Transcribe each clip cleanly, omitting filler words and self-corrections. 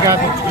obrigado.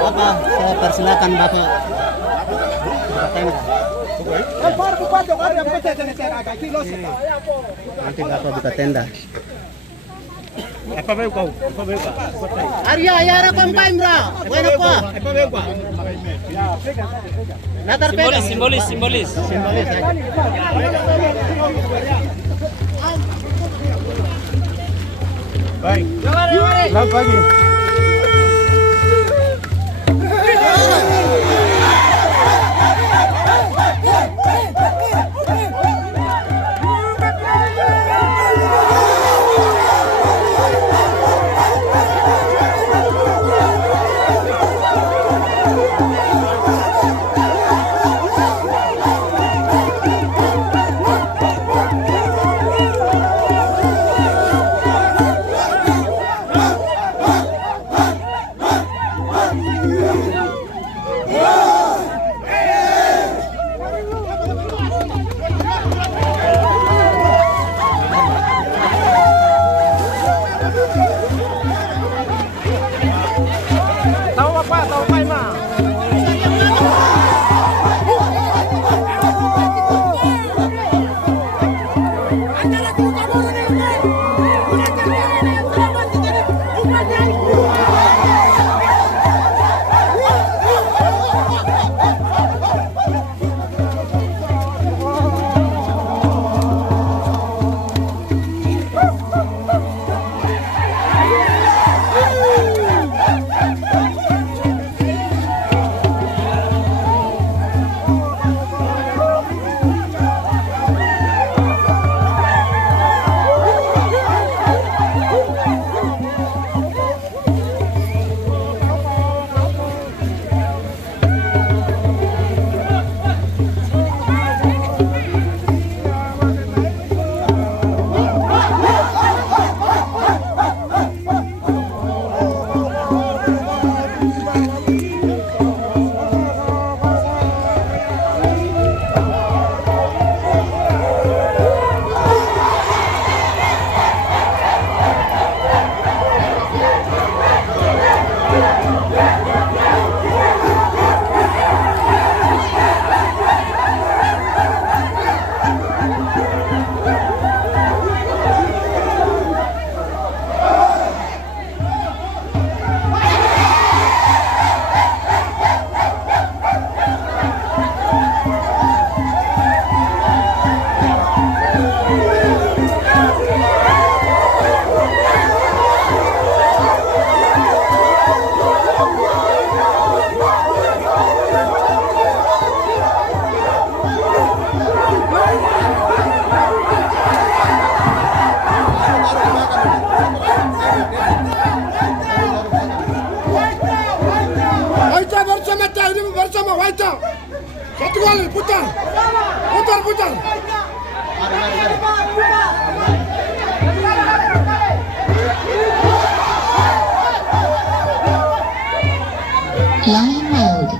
Bapak, saya persilakan Bapak. Nanti Bapak buka tenda. Apa veu kau? Apa veu kau? Arya, ayara Paimra. Bueno po. Apa veu kau? Latar pega. Simbolis. Baik. Selamat pagi. Satu kali putar. Flying mode.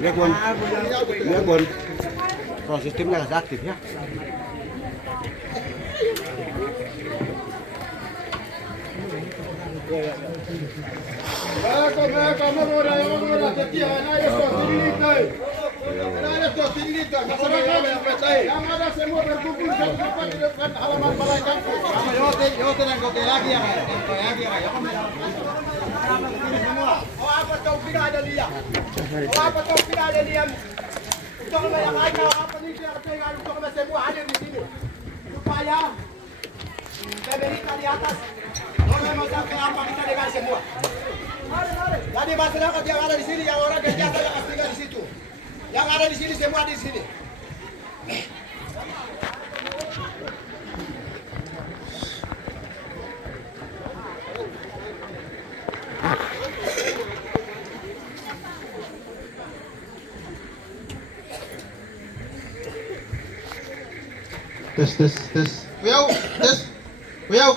Lihat Bon, lihat Bon. Kalau sistemnya nggak aktif ya. Yang ada semua berkumpul di depan halaman balai kampung. Apa tahu tidak ada dia? Apa tahu tidak ada dia? Untuk yang ada apa nih yang tinggal untuk semua hadir di sini. Supaya pemerintah di atas orang mau sampai apa kita dengar semua. Jadi masyarakat yang ada di sini, yang orang yang biasa yang tinggal di situ, yang ada di sini semua di sini. Tes. Kuyau, tes. Kuyau.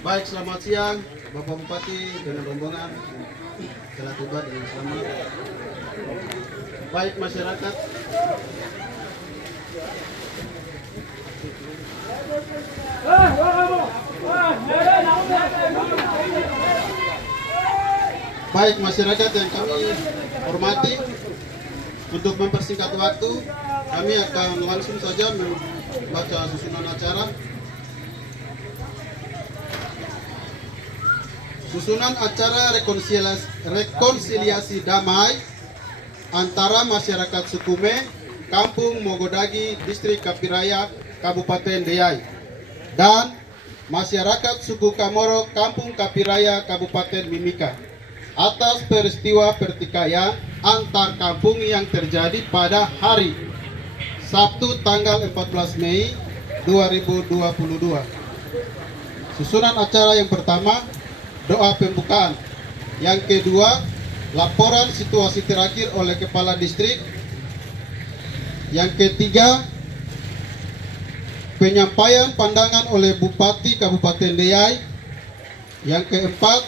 Baik, selamat siang Bapak Bupati dengan rombongan telah tiba dengan selamat. Baik masyarakat, yang kami hormati, untuk mempersingkat waktu, kami akan langsung saja membaca susunan acara. Susunan acara rekonsiliasi damai antara masyarakat Sukume, Kampung Mogodagi, Distrik Kapiraya, Kabupaten Deyai, dan masyarakat suku Kamoro, Kampung Kapiraya, Kabupaten Mimika, atas peristiwa pertikaian antar kampung yang terjadi pada hari Sabtu tanggal 14 Mei 2022. Susunan acara yang pertama, doa pembukaan. Yang kedua, laporan situasi terakhir oleh Kepala Distrik. Yang ketiga, penyampaian pandangan oleh Bupati Kabupaten Deyai. Yang keempat,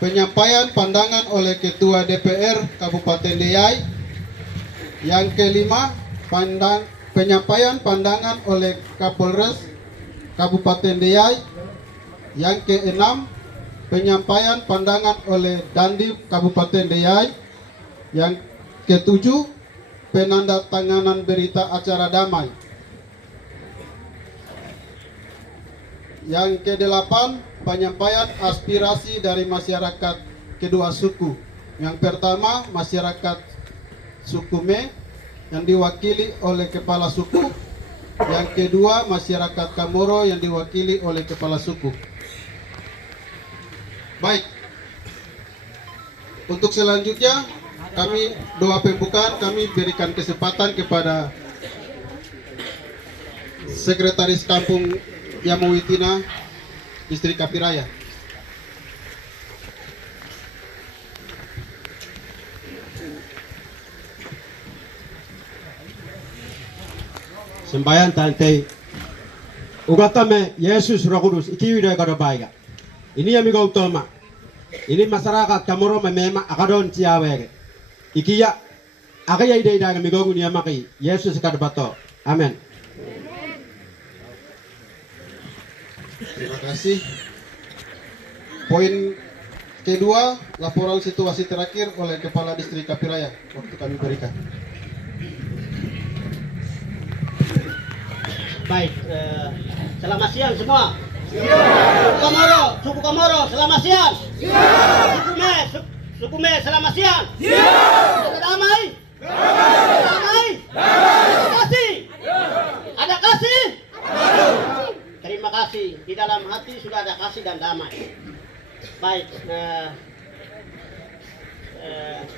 penyampaian pandangan oleh Ketua DPR Kabupaten Deyai. Yang kelima, penyampaian pandangan oleh Kapolres Kabupaten Deyai. Yang keenam, penyampaian pandangan oleh Dandim Kabupaten Deyai. Yang ketujuh, penandatanganan berita acara damai. Yang kedelapan, penyampaian aspirasi dari masyarakat kedua suku. Yang pertama, masyarakat Sukume yang diwakili oleh kepala suku. Yang kedua, masyarakat Kamoro yang diwakili oleh kepala suku. Baik, untuk selanjutnya kami doa pembukaan, kami berikan kesempatan kepada Sekretaris Kampung Yamuwitina Distrik Kapiraya. Sembahyang tante ugatame Yesus Roh Kudus ikiwida kada baiga. Ini yang utama. Ini masyarakat Kamoro memang akadon ciawege. Ikiya akaya ide daga migogu ni amaki Yesus kada bato. Amin. Terima kasih. Poin kedua, laporan situasi terakhir oleh Kepala Distrik Kapiraya. Waktu kami berikan. Baik, selamat siang semua. Suku Komoro, selamat siang. Suku Me, selamat siang. Ada damai. Ada kasih. Ada kasih. Terima kasih. Di dalam hati sudah ada kasih dan damai. Baik.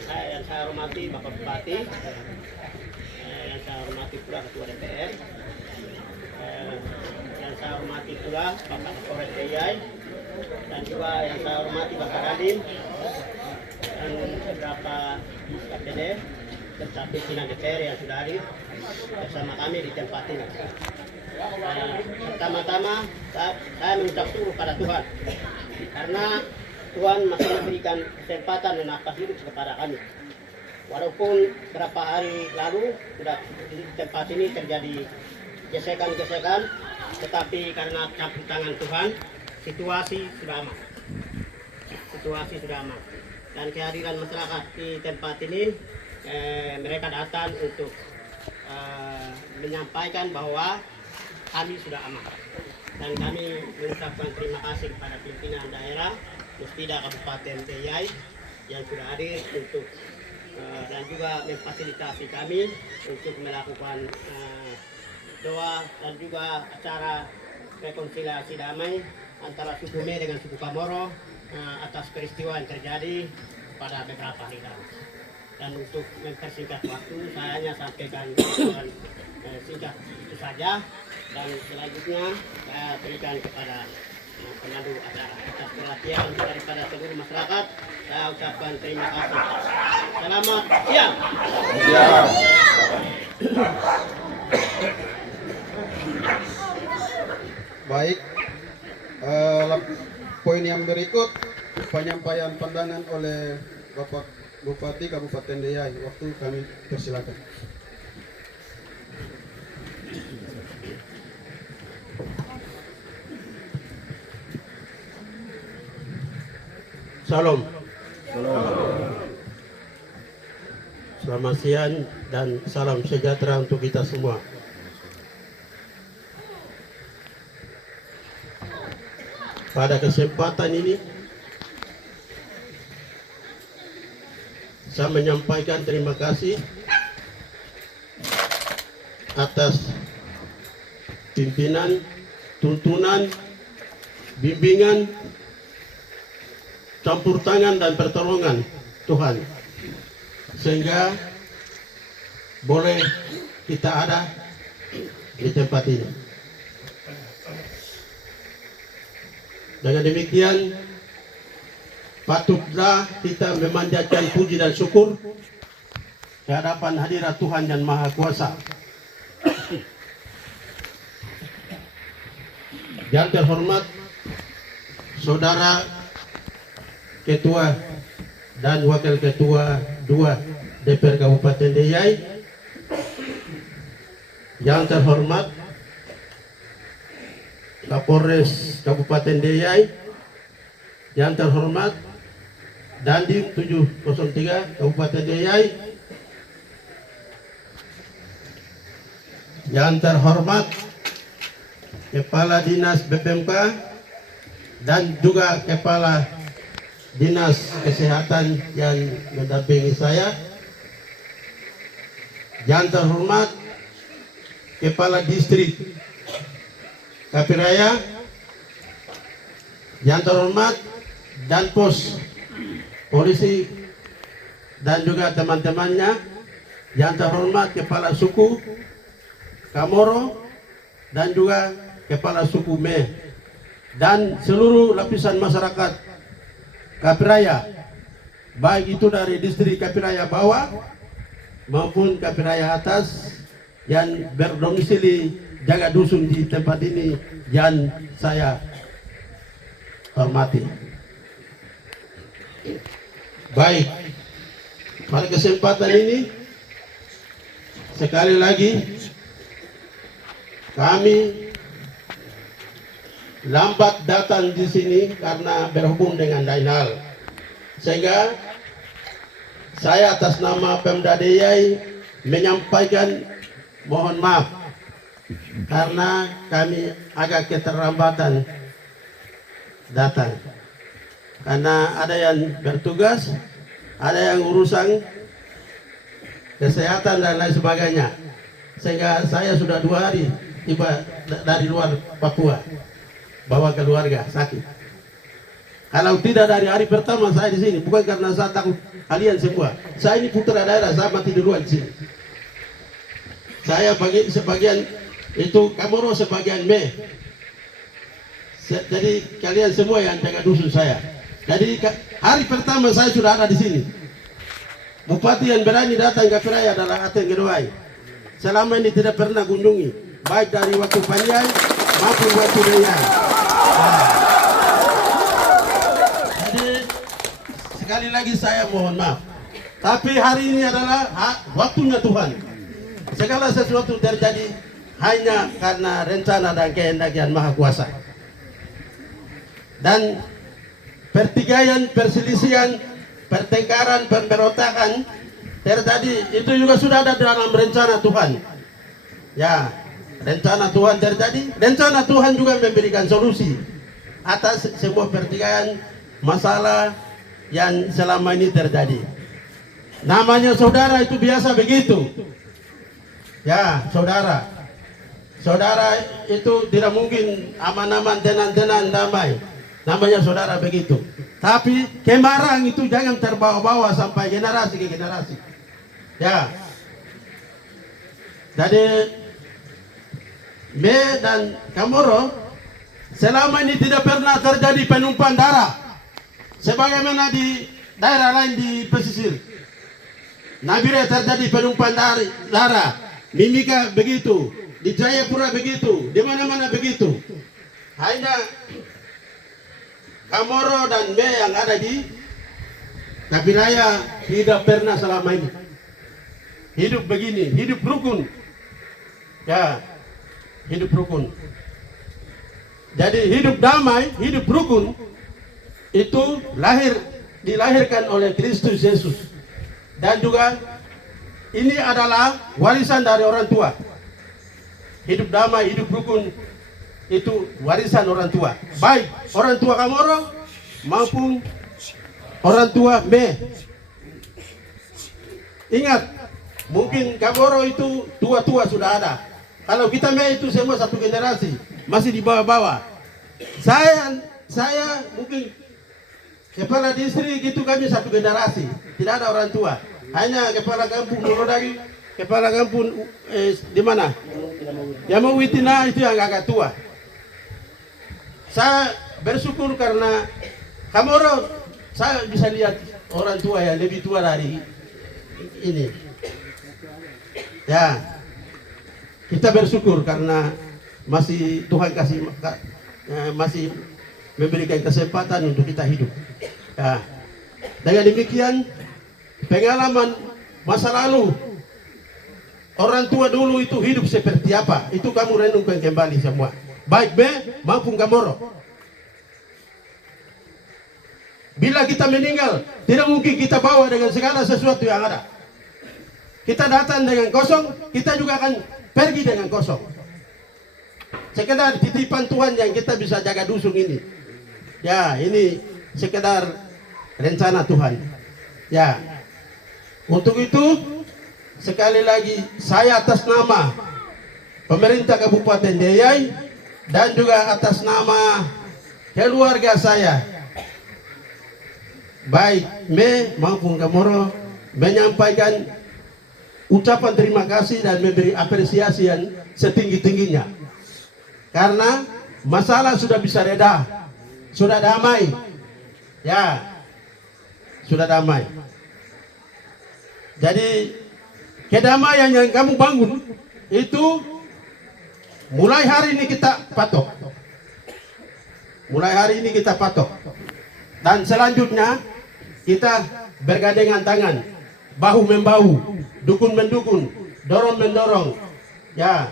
Yang saya hormati Bapak Bupati, yang saya hormati pula Ketua DPR, yang saya hormati pula Bapak Kapolres DIY, dan juga yang saya hormati Bapak Radim dan beberapa KPD serta pimpinan DPR yang sudah hadir bersama kami di tempat ini. Pertama-tama saya mengucap syukur pada Tuhan karena Tuhan masih memberikan kesempatan dan nafas hidup kepada kami. Walaupun beberapa hari lalu sudah di tempat ini terjadi gesekan-gesekan, tetapi karena campur tangan Tuhan, situasi sudah aman. Dan kehadiran masyarakat di tempat ini, mereka datang untuk menyampaikan bahwa kami sudah aman. Dan kami mengucapkan terima kasih kepada pimpinan daerah Muspida Kabupaten DIY yang sudah hadir untuk dan juga memfasilitasi kami untuk melakukan doa dan juga acara rekonsiliasi damai antara suku Me dengan suku Komoro atas peristiwa yang terjadi pada beberapa hari lalu. Dan untuk mempersingkat waktu, saya hanya sampaikan singkat itu saja, dan selanjutnya saya berikan kepada pemandu acara. Atas perhatian daripada seluruh masyarakat, saya ucapkan terima kasih. Selamat siang. Baik, poin yang berikut penyampaian pandangan oleh Bapak Bupati Kabupaten DIY. Waktu kami persilakan. Salam. Selamat siang dan salam sejahtera untuk kita semua. Pada kesempatan ini, saya menyampaikan terima kasih atas pimpinan, tuntunan, bimbingan, campur tangan dan pertolongan Tuhan, sehingga boleh kita ada di tempat ini. Dengan demikian, patutlah kita memanjatkan puji dan syukur ke hadapan hadirat Tuhan yang Maha Kuasa. Yang terhormat Saudara Ketua dan Wakil Ketua 2 DPR Kabupaten DIY, yang terhormat Kapolres Kabupaten DIY, yang terhormat Dandim 703 Kabupaten DIY, yang terhormat Kepala Dinas BPMK dan juga Kepala Dinas Kesehatan yang mendampingi saya, yang terhormat Kepala Distrik Kapiraya, yang terhormat dan Pos Polisi dan juga teman-temannya, yang terhormat Kepala Suku Komoro dan juga Kepala Suku Me, dan seluruh lapisan masyarakat Kapiraya, baik itu dari distrik Kapiraya bawah maupun Kapiraya atas yang berdomisili jaga dusun di tempat ini yang saya hormati. Baik, pada kesempatan ini sekali lagi kami lambat datang di sini karena berhubung dengan lain hal, sehingga saya atas nama Pemda DIY menyampaikan mohon maaf karena kami agak keterlambatan datang. Karena ada yang bertugas, ada yang urusan kesehatan dan lain sebagainya. Sehingga saya sudah 2 hari tiba dari luar Papua, bawa keluarga sakit. Kalau tidak dari hari pertama saya di sini, bukan karena saya takut kalian semua. Saya ini putra daerah, saya mati duluan di sini. Saya bagi sebagian itu Kamoro, sebagian Me. Jadi kalian semua yang jaga dusun saya. Jadi hari pertama saya sudah ada di sini. Bupati yang berani datang ke Piraya adalah Ateng Gedowai. Selama ini tidak pernah kunjungi, baik dari waktu Panjang maupun waktu Deyai. Jadi sekali lagi saya mohon maaf. Tapi hari ini adalah waktunya Tuhan. Segala sesuatu terjadi hanya karena rencana dan kehendak Yang Maha Kuasa. Dan pertikaian, perselisihan, pertengkaran, pemberontakan terjadi, itu juga sudah ada dalam rencana Tuhan. Ya, rencana Tuhan terjadi, rencana Tuhan juga memberikan solusi atas semua pertikaian, masalah yang selama ini terjadi. Namanya saudara itu biasa begitu. Ya, saudara. Saudara itu tidak mungkin aman-aman, tenang-tenang, damai. Namanya saudara begitu. Tapi kemarahan itu jangan terbawa-bawa sampai generasi ke generasi. Ya. Jadi Me dan Kamoro selama ini tidak pernah terjadi penumpahan darah sebagaimana di daerah lain di pesisir. Nabire terjadi penumpahan darah, Mimika begitu, di Jayapura begitu, di mana-mana begitu. Hanya Kamoro dan Me yang ada di Kabiraya tidak pernah selama ini. Hidup begini, hidup rukun. Ya, hidup rukun. Jadi hidup damai, hidup rukun itu dilahirkan oleh Kristus Yesus. Dan juga ini adalah warisan dari orang tua. Hidup damai, hidup rukun itu warisan orang tua. Baik orang tua Kamoro maupun orang tua Me. Ingat, mungkin Kamoro itu tua-tua sudah ada. Kalau kita Me itu semua satu generasi, masih di bawah-bawah. Saya mungkin kepala distrik itu kami satu generasi, tidak ada orang tua. Hanya kepala kampung Nurodagi, kepala kampung di mana? Yamawitina itu yang agak tua. Saya bersyukur karena Kamoro saya bisa lihat orang tua yang lebih tua dari ini. Ya, kita bersyukur karena masih Tuhan kasih masih memberikan kesempatan untuk kita hidup. Ya. Dengan demikian pengalaman masa lalu orang tua dulu itu hidup seperti apa? Itu kamu renungkan kembali semua. Baik Me maupun Kamoro. Bila kita meninggal, tidak mungkin kita bawa dengan segala sesuatu yang ada. Kita datang dengan kosong, kita juga akan pergi dengan kosong. Sekedar titipan Tuhan yang kita bisa jaga dusun ini. Ya, ini sekedar rencana Tuhan. Ya, untuk itu sekali lagi saya atas nama pemerintah Kabupaten Deyai dan juga atas nama keluarga saya, baik Me maupun Kamoro, menyampaikan ucapan terima kasih dan memberi apresiasi yang setinggi-tingginya. Karena masalah sudah bisa reda, sudah damai. Ya, sudah damai. Jadi kedamaian yang kamu bangun itu mulai hari ini kita patok. Mulai hari ini kita patok. Dan selanjutnya kita bergandengan tangan, bahu membahu, dukun mendukun, dorong mendorong. Ya,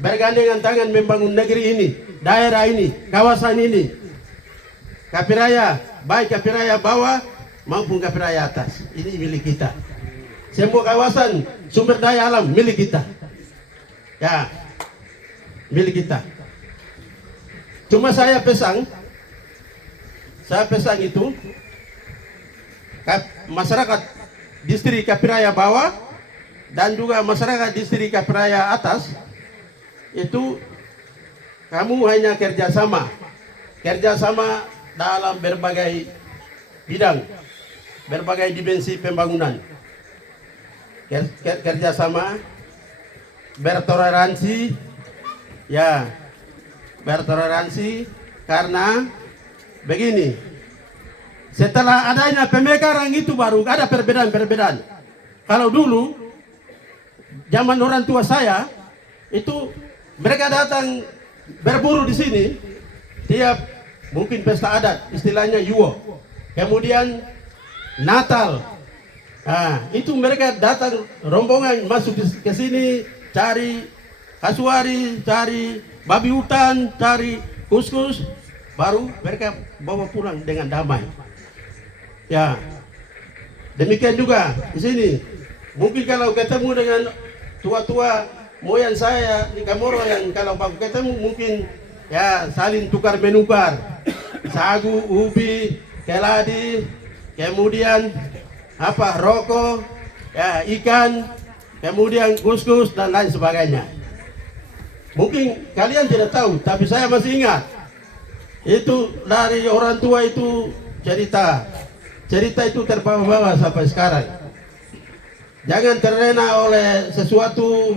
bergandengan tangan membangun negeri ini, daerah ini, kawasan ini. Kapiraya, baik Kapiraya bawah maupun Kapiraya atas, ini milik kita. Semua kawasan sumber daya alam milik kita. Ya, milik kita. Cuma saya pesan saya pesan itu masyarakat distrik Kapiraya bawah dan juga masyarakat distrik Kapiraya atas itu kamu hanya kerjasama dalam berbagai bidang, berbagai dimensi pembangunan. Kerjasama, bertoleransi, ya, bertoleransi karena begini. Setelah adanya pemekaran itu baru ada perbedaan-perbedaan. Kalau dulu zaman orang tua saya itu mereka datang berburu di sini tiap mungkin pesta adat, istilahnya Yuwo. Kemudian Natal. Nah, itu mereka datang rombongan masuk ke sini cari kasuari, cari babi hutan, cari kuskus, baru mereka bawa pulang dengan damai. Ya, demikian juga di sini. Mungkin kalau ketemu dengan tua-tua moyang saya di Kamoro yang kalau baku ketemu mungkin ya saling tukar menukar sagu, ubi, keladi, kemudian apa rokok, ya ikan, kemudian kuskus dan lain sebagainya. Mungkin kalian tidak tahu, tapi saya masih ingat. Itu dari orang tua itu cerita itu terbawa-bawa sampai sekarang. Jangan terlena oleh sesuatu,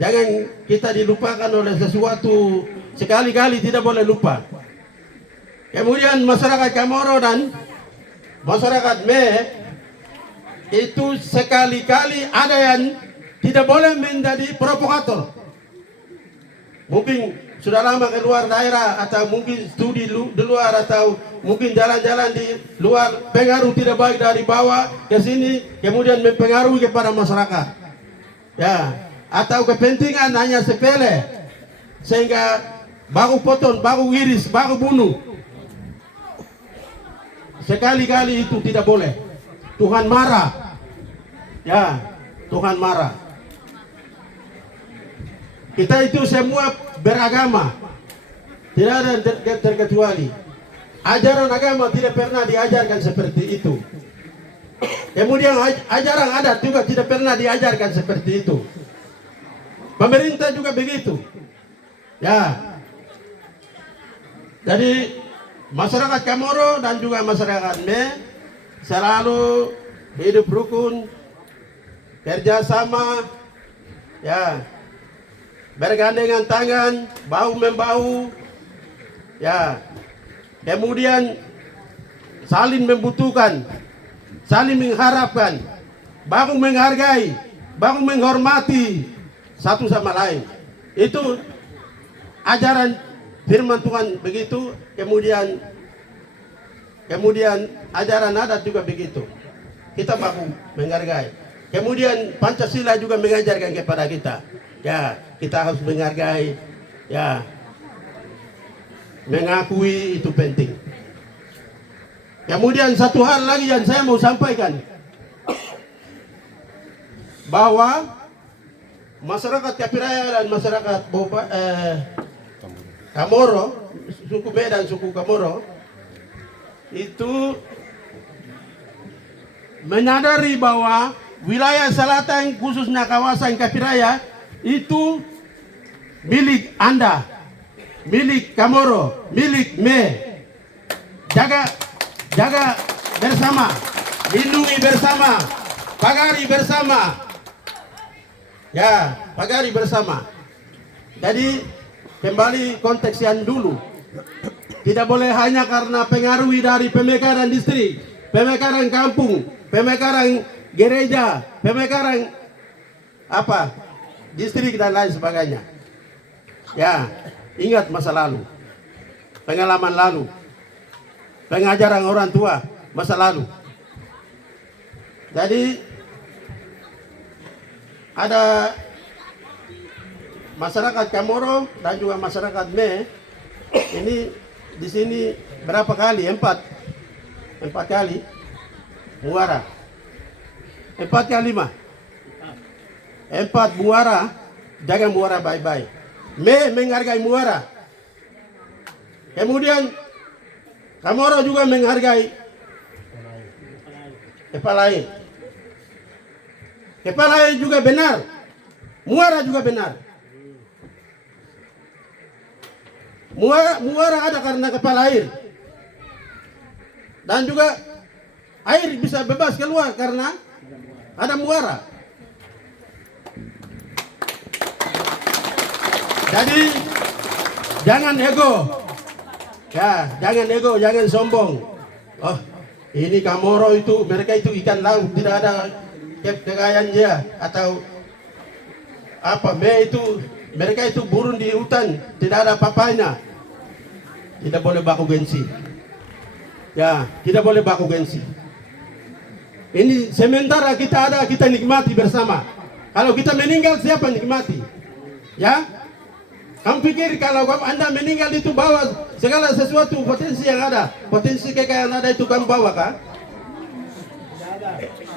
jangan kita dilupakan oleh sesuatu. Sekali-kali tidak boleh lupa. Kemudian masyarakat Kamoro dan masyarakat Me itu sekali-kali ada yang tidak boleh menjadi provokator. Mungkin sudah lama keluar daerah atau mungkin studi di luar atau mungkin jalan-jalan di luar, pengaruh tidak baik dari bawah ke sini kemudian mempengaruhi kepada masyarakat. Ya, atau kepentingan hanya sepele sehingga baku potong, baku iris, baku bunuh. Sekali-kali itu tidak boleh. Tuhan marah. Ya, Tuhan marah. Kita itu semua beragama. Tidak ada yang terkecuali. Ajaran agama tidak pernah diajarkan seperti itu. Kemudian ajaran adat juga tidak pernah diajarkan seperti itu. Pemerintah juga begitu. Ya. Jadi masyarakat Kamoro dan juga masyarakat Me selalu hidup rukun, kerjasama, ya, bergandengan tangan, bahu membahu, ya, kemudian saling membutuhkan, saling mengharapkan, bahu menghargai, bahu menghormati satu sama lain. Itu ajaran firman Tuhan begitu, kemudian ajaran adat juga begitu. Kita bahu menghargai. Kemudian Pancasila juga mengajarkan kepada kita, ya, kita harus menghargai, ya, mengakui itu penting. Kemudian satu hal lagi yang saya mau sampaikan, bahwa masyarakat Kapiraya dan masyarakat Kamoro, suku Me dan suku Kamoro itu menyadari bahwa wilayah selatan khususnya kawasan Kapiraya itu milik Anda, milik Kamoro, milik Me. Jaga bersama, lindungi bersama, pagari bersama. Ya, pagari bersama. Jadi kembali konteks yang dulu. Tidak boleh hanya karena pengaruh dari pemekaran distrik, pemekaran kampung, pemekaran gereja, pemekaran apa, distrik dan lain sebagainya. Ya, ingat masa lalu, pengalaman lalu, pengajaran orang tua masa lalu. Jadi ada masyarakat Kamoro dan juga masyarakat Me ini di sini berapa kali? Empat kali muara. 4 kali 5. 4 muara, jaga muara baik-baik. Me menghargai muara. Kemudian Kamoro juga menghargai Kepalain. Kepalain juga benar. Muara juga benar. Muara ada karena kepala air. Dan juga air bisa bebas keluar karena ada muara. Jadi jangan ego. Ya, jangan ego, jangan sombong. Oh, ini Kamoro itu, mereka itu ikan laut, tidak ada kekayaan dia atau apa? Itu mereka itu burung di hutan, tidak ada apa-apanya. Tidak boleh baku gengsi. Ya, tidak boleh baku gengsi. Ini sementara kita ada, kita nikmati bersama. Kalau kita meninggal, siapa nikmati? Ya, kamu pikir kalau Anda meninggal itu bawa segala sesuatu potensi yang ada, potensi kekayaan ada itu kamu bawa kah?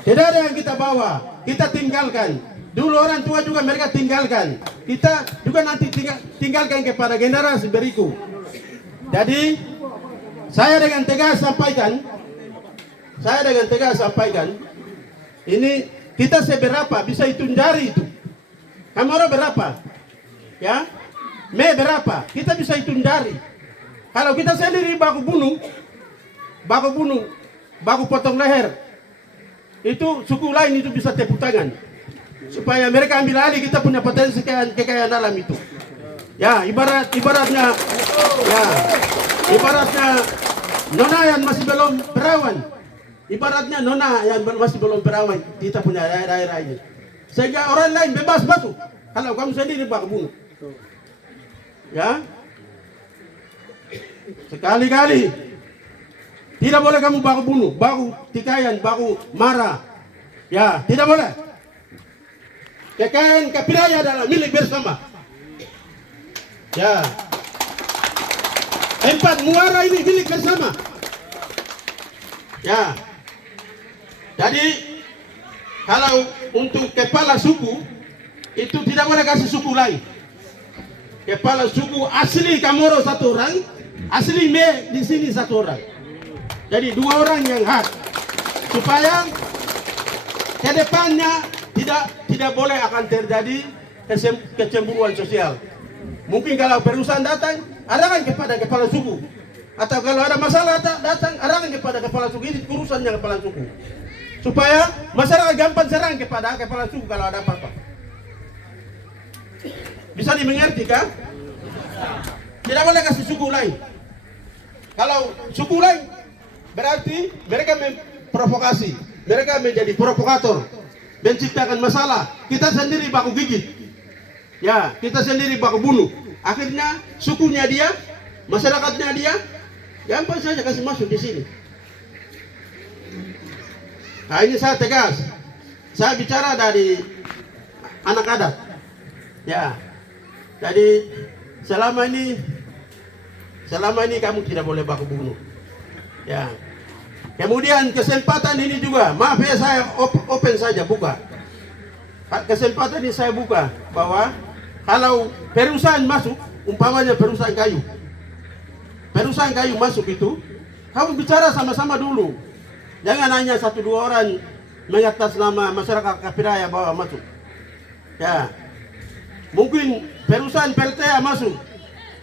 Tidak ada yang kita bawa, kita tinggalkan. Dulu orang tua juga mereka tinggalkan. Kita juga nanti tinggalkan kepada generasi berikut. Jadi saya dengan tegas sampaikan, ini kita seberapa bisa hitung jari itu. Kamoro berapa? Ya, Me berapa? Kita bisa hitung jari. Kalau kita sendiri baku bunuh, baku potong leher, itu suku lain itu bisa tepuk tangan. Supaya mereka ambil alih kita punya potensi kekayaan alam itu. Ya, ibaratnya nona yang masih belum perawan. Ibaratnya nona yang masih belum perawan, kita punya daerah ini. Sehingga orang lain bebas masuk. Kalau kamu sendiri baku bunuh. Ya. Sekali-kali tidak boleh kamu baku bunuh, baku tikayan, baku marah. Ya, tidak boleh. Kekayaan Kapiraya adalah milik bersama. Ya. 4 muara ini milik bersama. Ya. Jadi kalau untuk kepala suku itu tidak boleh kasih suku lain. Kepala suku asli Kamoro 1 orang, asli Me di sini 1 orang. Jadi 2 orang yang hak. Supaya ke depannya tidak boleh akan terjadi kecemburuan sosial. Mungkin kalau perusahaan datang, arahkan kepada kepala suku. Atau kalau ada masalah datang, arahkan kepada kepala suku. Ini urusannya kepala suku. Supaya masyarakat gampang serang kepada kepala suku kalau ada apa-apa. Bisa dimengerti kan? Tidak boleh kasih suku lain. Kalau suku lain berarti mereka memprovokasi, mereka menjadi provokator, menciptakan masalah. Kita sendiri baku gigit. Ya, kita sendiri baku bunuh. Akhirnya sukunya dia, masyarakatnya dia, gampang saja kasih masuk di sini. Nah, ini saya tegas. Saya bicara dari anak adat. Ya. Jadi selama ini kamu tidak boleh baku bunuh. Ya. Kemudian kesempatan ini juga, maaf ya saya open saja buka. Kesempatan ini saya buka bahwa kalau perusahaan masuk, umpamanya perusahaan kayu masuk itu, kamu bicara sama-sama dulu. Jangan hanya 1-2 orang mengatas nama masyarakat Kapiraya bawa masuk. Ya. Mungkin perusahaan PLTA masuk.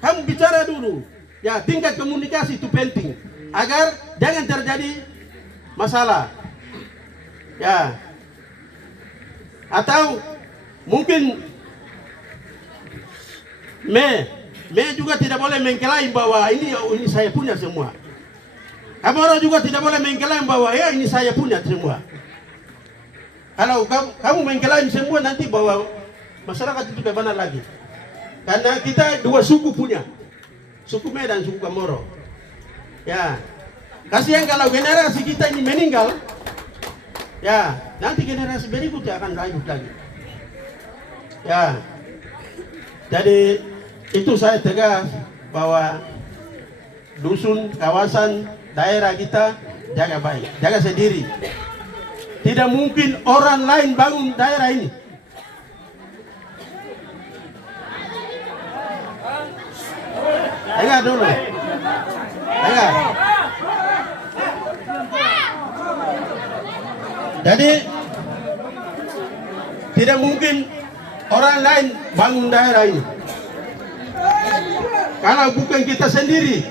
Kamu bicara dulu. Ya, tingkat komunikasi itu penting agar jangan terjadi masalah. Ya. Atau mungkin Me juga tidak boleh mengklaim bahwa ini saya punya semua. Kamoro juga tidak boleh mengklaim bahwa ya ini saya punya semua. Kalau kamu mengklaim semua nanti bahwa masyarakat itu tidak benar lagi. Karena kita 2 suku punya. Suku Me dan suku Kamoro. Ya. Kasihan kalau generasi kita ini meninggal. Ya, nanti generasi berikutnya akan lanjut lagi. Ya. Jadi itu saya tegas bahwa dusun, kawasan, daerah kita jaga baik, jaga sendiri. Tidak mungkin orang lain bangun daerah ini. Dengar dulu. Dengar. Jadi tidak mungkin orang lain bangun daerah ini. Kalau bukan kita sendiri,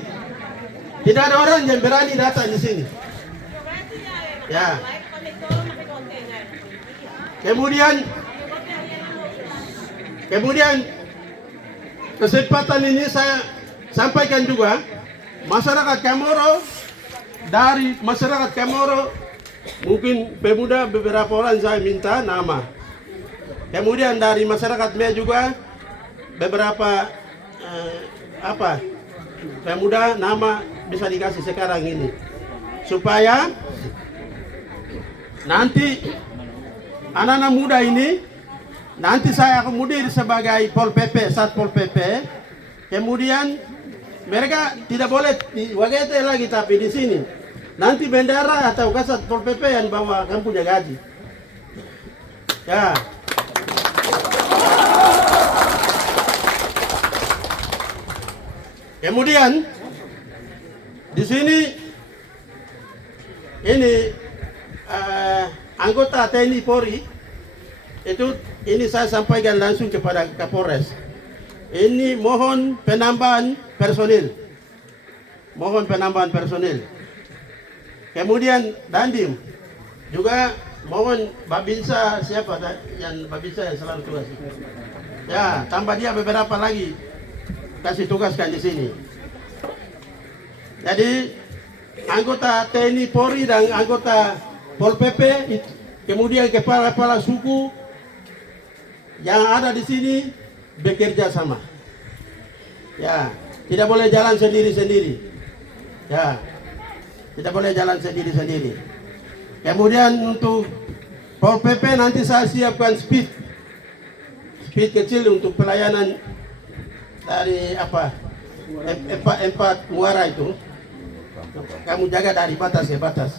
tidak ada orang yang berani datang di sini. Ya. Kemudian kesempatan ini saya sampaikan juga masyarakat Kamoro, dari masyarakat Kamoro mungkin pemuda beberapa orang saya minta nama. Kemudian dari masyarakat Mea juga beberapa pemuda nama bisa dikasih sekarang ini supaya nanti anak-anak muda ini nanti saya akomodir sebagai Pol PP, Satpol PP. Kemudian mereka tidak boleh di Wagete lagi tapi di sini. Nanti bendera atau kasat Pol PP yang bawa kamu punya gaji. Ya. Kemudian di sini ini anggota TNI Polri itu ini saya sampaikan langsung kepada Kapolres. Ini mohon penambahan personil. Mohon penambahan personil. Kemudian Dandim juga mohon Babinsa siapa yang Babinsa yang selalu tugas. Ya, tambah dia beberapa lagi kasih tugaskan di sini. Jadi anggota TNI Polri dan anggota Pol PP, kemudian kepala-kepala suku yang ada di sini bekerja sama. Ya, tidak boleh jalan sendiri-sendiri. Ya, tidak boleh jalan sendiri-sendiri. Kemudian untuk Pol PP nanti saya siapkan speed kecil untuk pelayanan dari empat muara itu. Kamu jaga dari batas ke batas.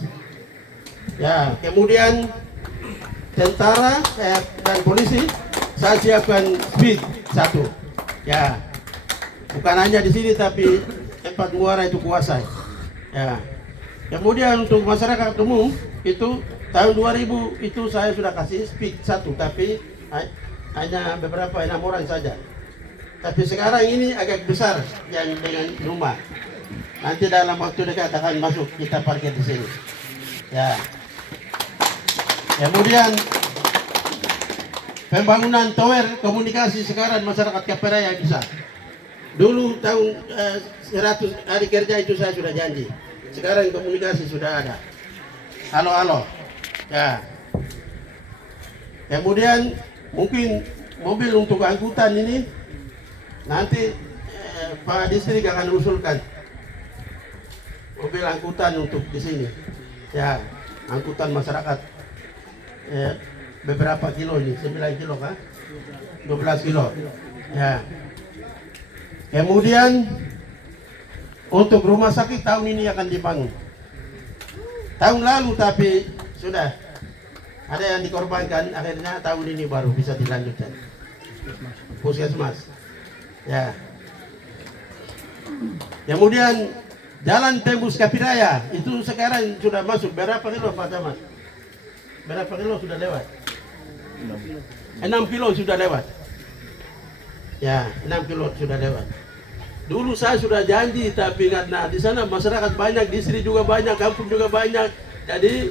Ya, kemudian tentara dan polisi saya siapkan speed 1. Ya, bukan hanya di sini tapi empat muara itu kuasai. Ya, kemudian untuk masyarakat umum itu tahun 2000 itu saya sudah kasih speed 1 tapi hanya beberapa 6 orang saja. Tapi sekarang ini agak besar yang dengan rumah. Nanti dalam waktu dekat akan masuk kita parkir di sini. Ya. Kemudian pembangunan tower komunikasi sekarang masyarakat Kaperaya bisa. Dulu tahun 100 hari kerja itu saya sudah janji. Sekarang komunikasi sudah ada. Halo. Ya. Kemudian mungkin mobil untuk angkutan ini nanti Pak Distrik akan usulkan mobil angkutan untuk di sini. Ya, angkutan masyarakat beberapa kilo ini, 9 kilo kan? 12 kilo. Ya. Kemudian untuk rumah sakit tahun ini akan dibangun. Tahun lalu tapi sudah ada yang dikorbankan, akhirnya tahun ini baru bisa dilanjutkan. Puskesmas. Ya. Kemudian jalan tembus Kapiraya itu sekarang sudah masuk berapa kilo Pak Camat? Berapa kilo sudah lewat? 6 kilo sudah lewat. Ya, 6 kilo sudah lewat. Dulu saya sudah janji tapi karena di sana masyarakat banyak, distrik juga banyak, kampung juga banyak. Jadi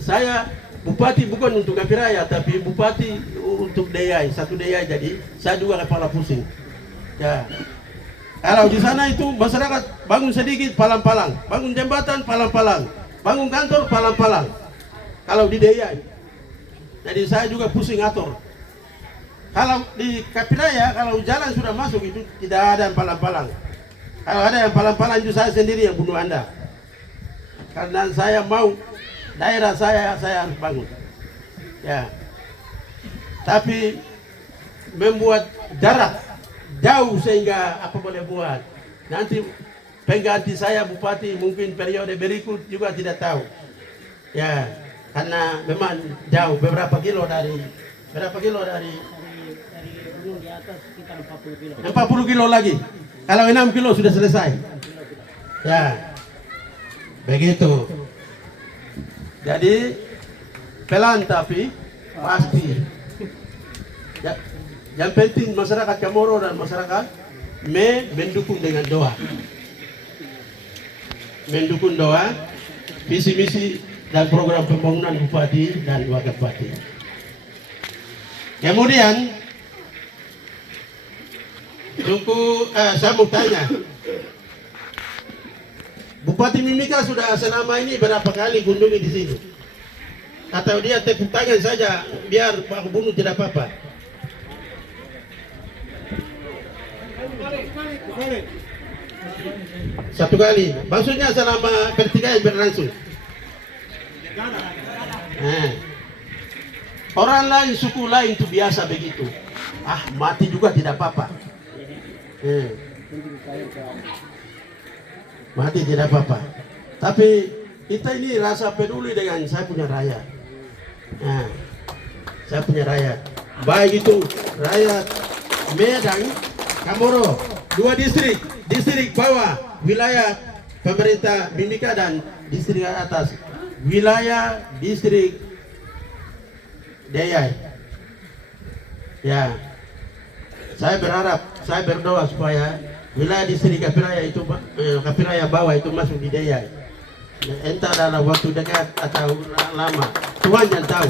saya bupati bukan untuk Kapiraya tapi bupati untuk Deyai, satu Deyai, jadi saya juga kepala pusing. Ya. Kalau di sana itu masyarakat bangun sedikit palang-palang, bangun jembatan palang-palang, bangun kantor palang-palang. Kalau di Deyai, jadi saya juga pusing atur. Kalau di Kapiraya, kalau jalan sudah masuk itu tidak ada yang palang-palang. Kalau ada yang palang-palang itu saya sendiri yang bunuh Anda. Karena saya mau daerah saya harus bangun. Ya. Tapi membuat jarak jauh sehingga apa boleh buat. Nanti pengganti saya bupati mungkin periode berikut juga tidak tahu. Ya, karena memang jauh beberapa kilo dari gunung di atas sekitar 40 kilo. 40 kilo lagi. Kalau 6 kilo sudah selesai. Ya. Begitu. Jadi pelan tapi pasti. Ya, yang penting masyarakat Chamorro dan masyarakat mendukung dengan doa. Mendukung doa, visi misi dan program pembangunan bupati dan wakil bupati. Kemudian, saya mau tanya, Bupati Mimika sudah selama ini berapa kali kunjungi di sini? Atau dia tepuk tangan saja biar Pak Gubernur tidak apa-apa? Satu kali. Maksudnya selama pertikaian berlangsung. Nah, orang lain, suku lain itu biasa begitu. Ah, mati juga tidak apa-apa. Mati tidak apa-apa. Tapi kita ini rasa peduli dengan saya punya rakyat. Nah, saya punya rakyat. Baik itu rakyat Medan, Chamorro, 2 distrik, distrik bawah, wilayah pemerintah Mimika dan distrik atas, wilayah distrik Deyai. Ya, saya berharap, saya berdoa supaya wilayah distrik Kapiraya itu, Kapiraya bawah itu masuk di Deyai. Entah dalam waktu dekat atau lama, Tuhan yang tahu.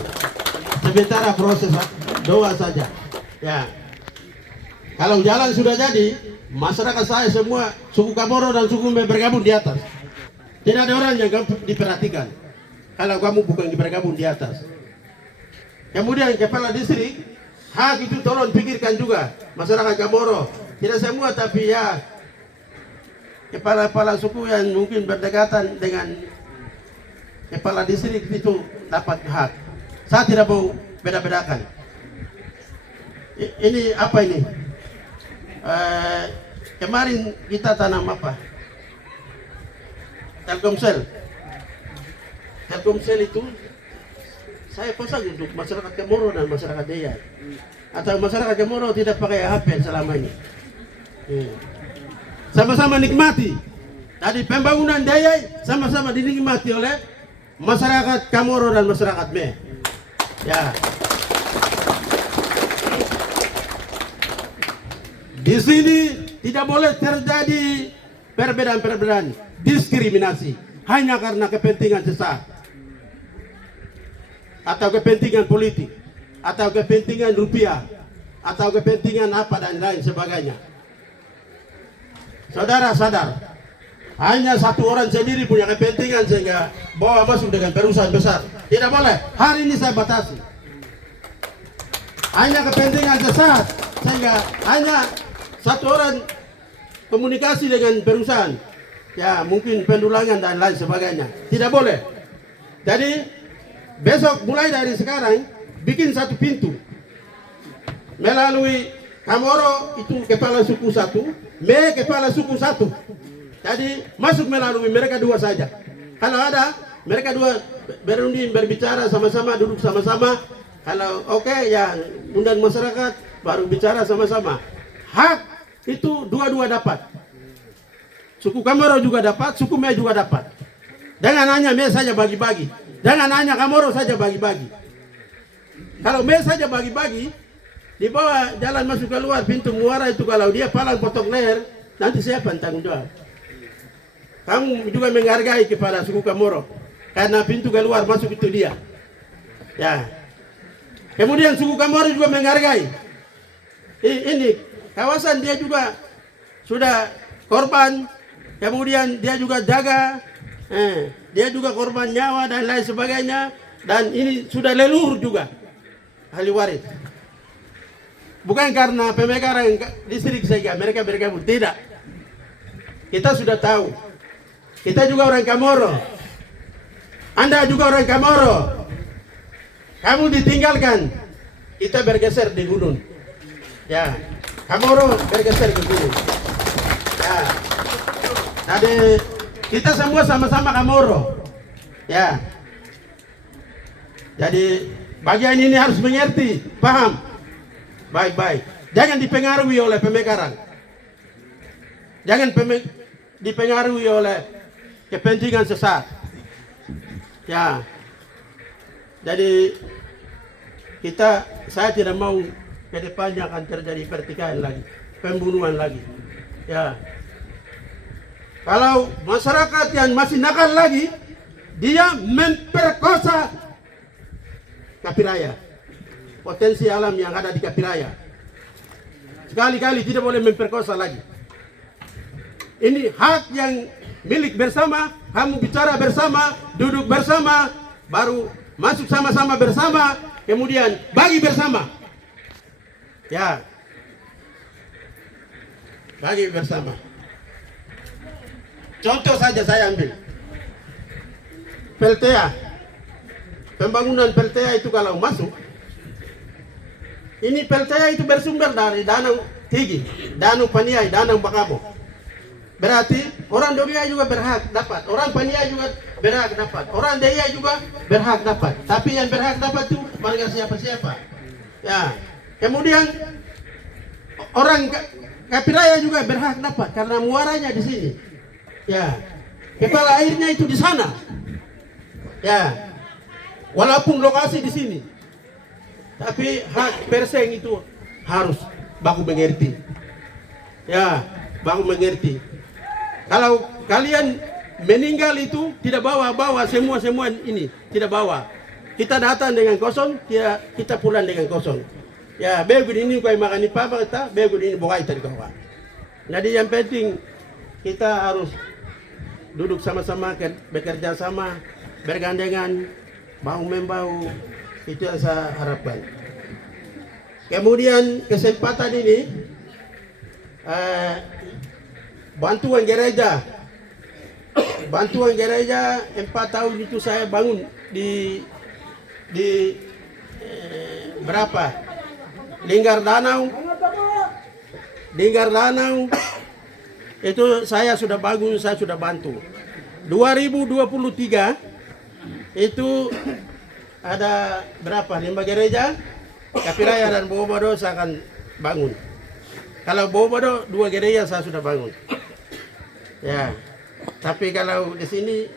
Sementara proses doa saja. Ya, kalau jalan sudah jadi, masyarakat saya semua suku Chamorro dan suku Me bergabung di atas. Tidak ada orang yang diperhatikan kalau kamu bukan bergabung di atas. Kemudian kepala distrik, hak itu tolong pikirkan juga masyarakat Chamorro. Tidak semua, tapi ya kepala-kepala suku yang mungkin berdekatan dengan kepala distrik itu dapat hak. Saya tidak mau beda-bedakan. Ini apa ini? Kemarin kita tanam apa? Telkomsel. Telkomsel itu saya pasang untuk masyarakat Chamorro dan masyarakat Deyai. Atau masyarakat Chamorro tidak pakai HP selama ini. Sama-sama nikmati. Tadi pembangunan Deyai sama-sama dinikmati oleh masyarakat Chamorro dan masyarakat Me. Ya. Di sini tidak boleh terjadi perbedaan-perbedaan, diskriminasi hanya karena kepentingan sesaat atau kepentingan politik atau kepentingan rupiah atau kepentingan apa dan lain sebagainya. Saudara sadar, hanya satu orang sendiri punya kepentingan sehingga bawa masuk dengan perusahaan besar. Tidak boleh. Hari ini saya batasi. Hanya kepentingan sesaat sehingga hanya satu orang komunikasi dengan perusahaan. Ya, mungkin pendulangan dan lain sebagainya. Tidak boleh. Jadi besok mulai dari sekarang bikin satu pintu melalui Chamorro itu kepala suku satu, Me kepala suku satu. Jadi masuk melalui mereka dua saja. Kalau ada mereka dua berunding berbicara sama-sama, duduk sama-sama. Kalau oke, ya undang masyarakat baru bicara sama-sama. Hak itu dua-dua dapat. Suku Chamorro juga dapat, suku Me juga dapat. Jangan hanya Me saja bagi-bagi. Jangan hanya Chamorro saja bagi-bagi. Kalau Me saja bagi-bagi, di bawah jalan masuk keluar pintu muara itu kalau dia palang potong leher, nanti siapa yang tanggung jawab? Kamu juga menghargai kepada suku Chamorro karena pintu keluar masuk itu dia. Ya. Kemudian suku Chamorro juga menghargai. Ini kawasan dia juga sudah korban. Kemudian dia juga jaga. Dia juga korban nyawa dan lain sebagainya. Dan ini sudah leluhur juga ahli waris. Bukan karena pemekaran distrik saja mereka bergabung, tidak. Kita sudah tahu. Kita juga orang Chamorro. Anda juga orang Chamorro. Kamu ditinggalkan, kita bergeser di gunung. Ya, Chamorro bergeser ke gunung. Ya, jadi kita semua sama-sama Chamorro. Ya, jadi bagian ini harus mengerti, paham, baik-baik. Jangan dipengaruhi oleh pemekaran. Jangan dipengaruhi oleh kepentingan sesat. Ya, Jadi saya tidak mau ke depannya akan terjadi pertikaian lagi, pembunuhan lagi. Ya. Kalau masyarakat yang masih nakal lagi, dia memperkosa Kapiraya, potensi alam yang ada di Kapiraya. Sekali-kali tidak boleh memperkosa lagi. Ini hak yang milik bersama, kamu bicara bersama, duduk bersama, baru masuk sama-sama bersama, kemudian bagi bersama. Ya, bagi bersama. Contoh saja saya ambil. PLTA, pembangunan PLTA itu kalau masuk, ini PLTA itu bersumber dari Danau Tigi, Danau Paniai, Danau Bakabo. Berarti orang Doria juga berhak dapat, orang Paniai juga berhak dapat, orang Deia juga berhak dapat. Tapi yang berhak dapat itu warga siapa-siapa. Ya, kemudian orang Kapiraya juga berhak dapat karena muaranya di sini. Ya, kepala airnya itu di sana. Ya, walaupun lokasi di sini, tapi hak perseng itu harus baku mengerti. Ya, baku mengerti. Kalau kalian meninggal itu tidak bawa semua ini, tidak bawa. Kita datang dengan kosong, kita pulang dengan kosong. Ya, begut ini kau makan di papa kita, begut ini bukai tadi kau. Jadi yang penting kita harus duduk sama-sama, bekerja sama, bergandengan, bahu membahu. Itu yang saya harapkan. Kemudian kesempatan ini bantuan gereja 4 tahun itu saya bangun di berapa? Linggar Danau itu saya sudah bangun, saya sudah bantu. 2023 itu ada berapa? 5 gereja, Kapiraya dan Bobado saya akan bangun. Kalau Bobado 2 gereja saya sudah bangun. Ya, tapi kalau di sini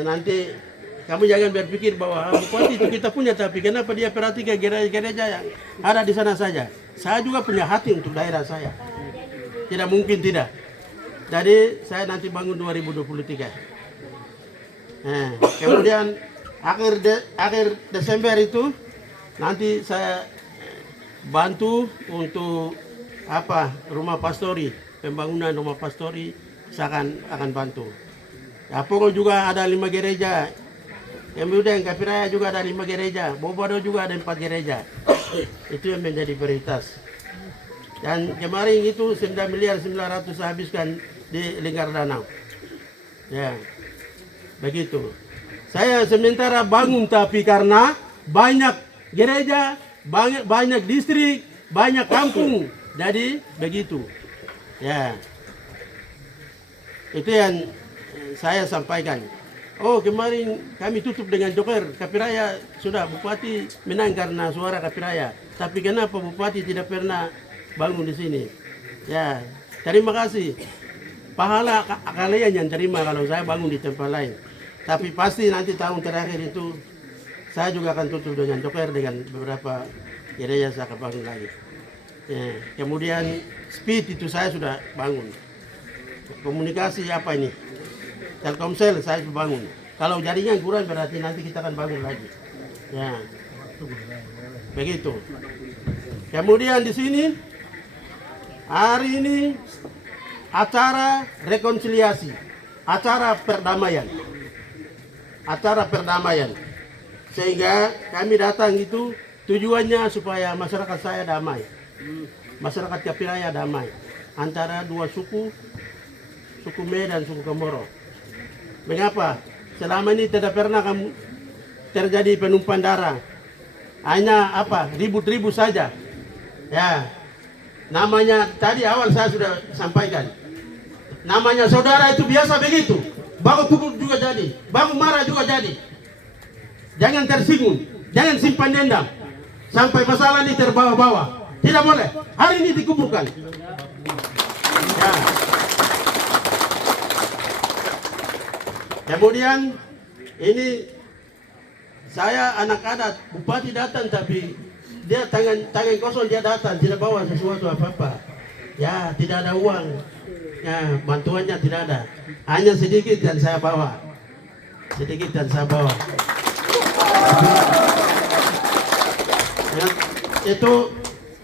nanti kamu jangan berpikir bahwa bupati itu kita punya, tapi kenapa dia perhatikan gereja-gereja yang ada di sana saja. Saya juga punya hati untuk daerah saya. Tidak mungkin tidak. Jadi saya nanti bangun 2023. Nah, kemudian akhir Desember itu nanti saya bantu untuk rumah pastori, pembangunan rumah pastori saya akan bantu. Ya, pokoknya juga ada 5 gereja. Kemudian Kapiraya juga ada 5 gereja, Bobado juga ada 4 gereja. Itu yang menjadi prioritas. Dan kemarin itu 9 miliar 900 saya habiskan di Lingkar Danau. Ya, begitu. Saya sementara bangun tapi karena banyak gereja, banyak distrik, banyak kampung. Jadi begitu. Ya, itu yang saya sampaikan. Oh, kemarin kami tutup dengan joker. Kapiraya sudah, Bupati menang karena suara Kapiraya. Tapi kenapa Bupati tidak pernah bangun di sini? Ya, terima kasih. Pahala kalian yang terima kalau saya bangun di tempat lain. Tapi pasti nanti tahun terakhir itu saya juga akan tutup dengan joker, dengan beberapa gereja saya akan bangun lagi. Ya, kemudian speed itu saya sudah bangun. Komunikasi apa ini? Telkomsel saya sudah bangun. Kalau jaringan kurang berarti nanti kita akan bangun lagi. Ya, begitu. Kemudian di sini hari ini acara rekonsiliasi, acara perdamaian. Sehingga kami datang itu tujuannya supaya masyarakat saya damai, masyarakat Kapiraya damai antara 2 suku Me dan suku Komoro. Mengapa? Selama ini tidak pernah terjadi penumpang darah. Hanya ribut-ribut saja. Ya, namanya tadi awal saya sudah sampaikan. Namanya saudara itu biasa begitu. Baku pukul juga jadi, baku marah juga jadi. Jangan tersinggung, jangan simpan dendam sampai masalah ini terbawa-bawa. Tidak boleh. Hari ini dikumpulkan. Ya. Kemudian ini saya anak adat, bupati datang tapi dia tangan kosong dia datang, tidak bawa sesuatu apa-apa. Ya, tidak ada uang. Ya, bantuannya tidak ada. Hanya sedikit yang saya bawa. Sedikit yang saya bawa. Ya, itu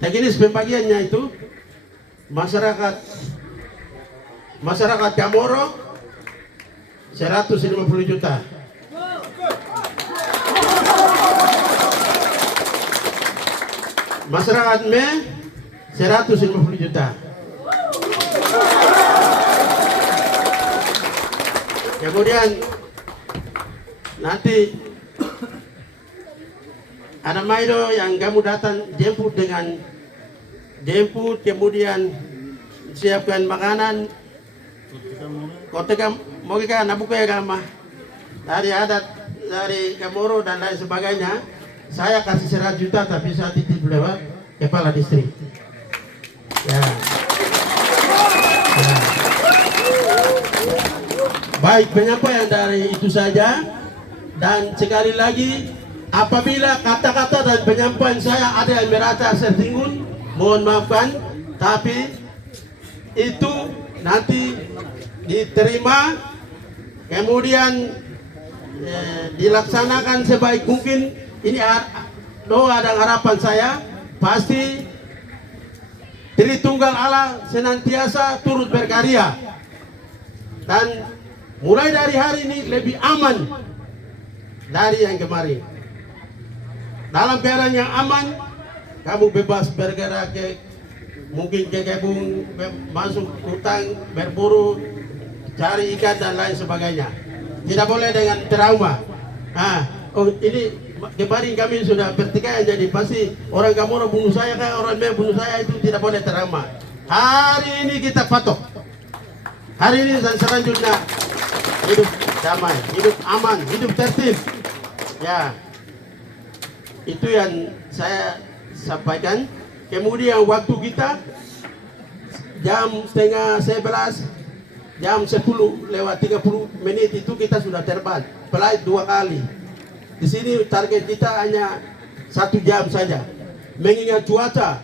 teknis pembagiannya itu masyarakat Kamoro 150 juta. Masyarakat Me 150 juta. Kemudian nanti ada Maido yang kamu datang jemput kemudian siapkan makanan. Kota mau kan nabuka ya kama dari adat dari Kamoro dan lain sebagainya. Saya kasih 100 juta tapi saya titip lewat kepala distrik. Ya. Ya. Baik, penyampaian dari itu saja. Dan sekali lagi, apabila kata-kata dan penyampaian saya ada yang merasa tersinggung, mohon maafkan. Tapi itu nanti diterima, kemudian dilaksanakan sebaik mungkin. Ini doa dan harapan saya, pasti Tritunggal Allah senantiasa turut berkarya, dan mulai dari hari ini lebih aman dari yang kemarin. Dalam keadaan yang aman, kamu bebas bergerak mungkin ke kebun, masuk hutan, berburu, cari ikan dan lain sebagainya. Tidak boleh dengan trauma. Ini kemarin kami sudah pertikaian, jadi pasti orang Kamoro bunuh saya kan, orang Me bunuh saya, itu tidak boleh trauma. Hari ini kita patok. Hari ini dan selanjutnya hidup damai, hidup aman, hidup tertib. Ya, itu yang saya sampaikan. Kemudian waktu kita jam 10:30, jam 10:30 itu kita sudah terbang. Flight 2 kali. Di sini target kita hanya 1 jam saja. Mengingat cuaca,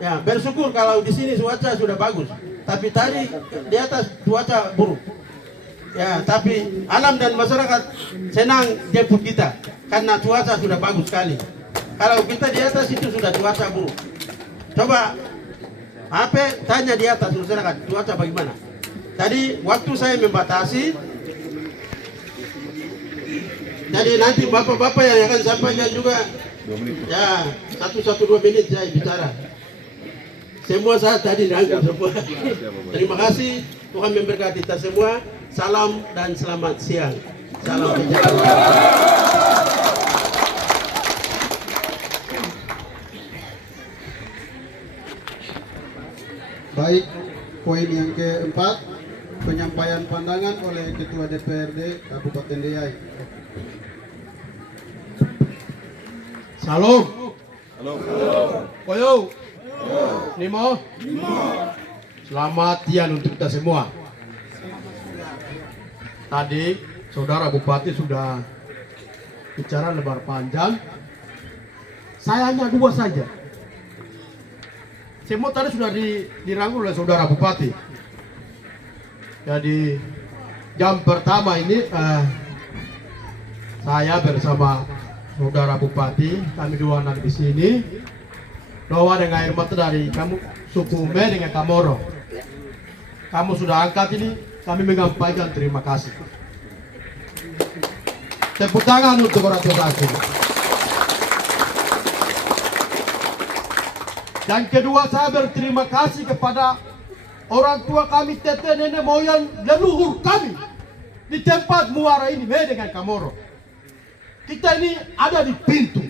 ya bersyukur kalau di sini cuaca sudah bagus. Tapi tadi di atas cuaca buruk. Ya, tapi alam dan masyarakat senang jemput kita karena cuaca sudah bagus sekali. Kalau kita di atas itu sudah cuaca buruk. Coba tanya di atas masyarakat cuaca bagaimana. Tadi waktu saya membatasi. Jadi nanti bapak-bapak yang akan sampaikan juga, ya 1-2 menit saya bicara. Semua saya tadi rangkum semua. Terima kasih, Tuhan memberkati kita semua. Salam dan selamat siang. Salam sejahtera. Baik, poin yang keempat, penyampaian pandangan oleh Ketua DPRD Kabupaten Deiyai. Salam. Koyo. Nimo. Selamat siang untuk kita semua. Tadi Saudara Bupati sudah bicara lebar panjang. Saya hanya 2 saja. Semua tadi sudah dirangkul oleh Saudara Bupati. Jadi jam pertama ini saya bersama Saudara Bupati, kami 2 anak di sini, doa dengan air mata dari kamu suku Me dengan Kamoro. Kamu sudah angkat ini, kami menyampaikan terima kasih. Tepuk tangan untuk orang tua kasih. Dan kedua, saya berterima kasih kepada orang tua kami, tete, nenek moyang, leluhur kami di tempat muara ini, Me dengan Kamoro. Kita ini ada di pintu.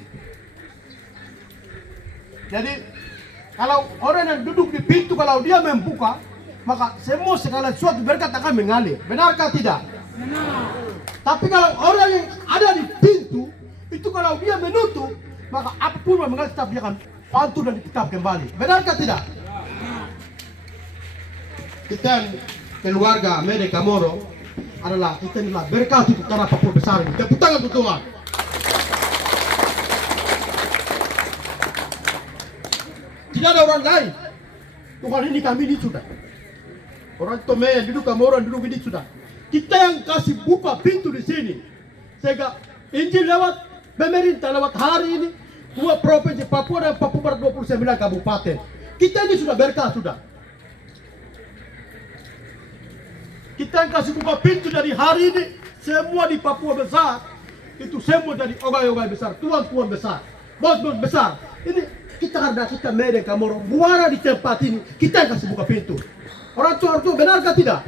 Jadi kalau orang yang duduk di pintu, kalau dia membuka, maka semua segala sesuatu berkat akan mengalir. Benarkah tidak? Benar. Tapi kalau orang yang ada di pintu, itu kalau dia menutup, maka apapun yang mengalir tetap dia akan pantul dan tetap kembali. Benarkah tidak? Benar. Kita keluarga Me Kamoro adalah kita inilah berkat untuk tanah Papua besar ini. Tepuk tangan untuk Tuhan. Tidak ada orang lain. Tuhan ini kami ini sudah. Orang Tome yang duduk, kami orang duduk ini sudah. Kita yang kasih buka pintu di sini. Sehingga Injil lewat pemerintah lewat hari ini. 2 provinsi Papua dan Papua 29 kabupaten. Kita ini sudah berkah sudah. Kita yang kasih buka pintu dari hari ini. Semua di Papua besar. Itu semua dari ogai-ogai besar. Tuan-tuan besar. Bos-bos besar. Ini kita karena kita Medan Kamoro. Muara di tempat ini. Kita yang kasih buka pintu. Orang tua benarkah tidak?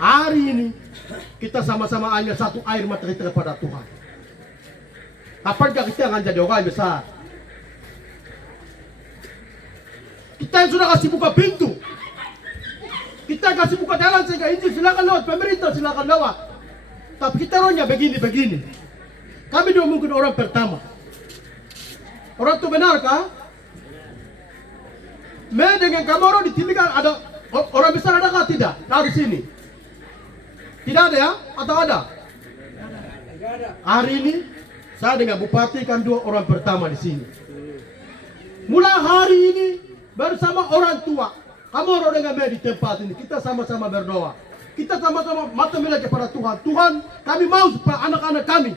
Hari ini kita sama-sama hanya satu air mata kita kepada Tuhan. Apakah kita akan jadi orang besar? Kita yang sudah kasih buka pintu. Kita kasih buka jalan sehingga Injil silakan lewat, pemerintah silakan lewat. Tapi kita orangnya begini. Kami dua mungkin orang pertama. Orang itu benarkah? Dengan Kamoro di sini kan ada orang besar, adakah tidak? Dari sini. Tidak ada ya? Atau ada? Hari ini saya dengan Bupati kan 2 orang pertama di sini. Mulai hari ini bersama orang tua Kamoro dengan di tempat ini kita sama-sama berdoa. Kita sama-sama mata melihat kepada Tuhan. Tuhan, kami mau supaya anak-anak kami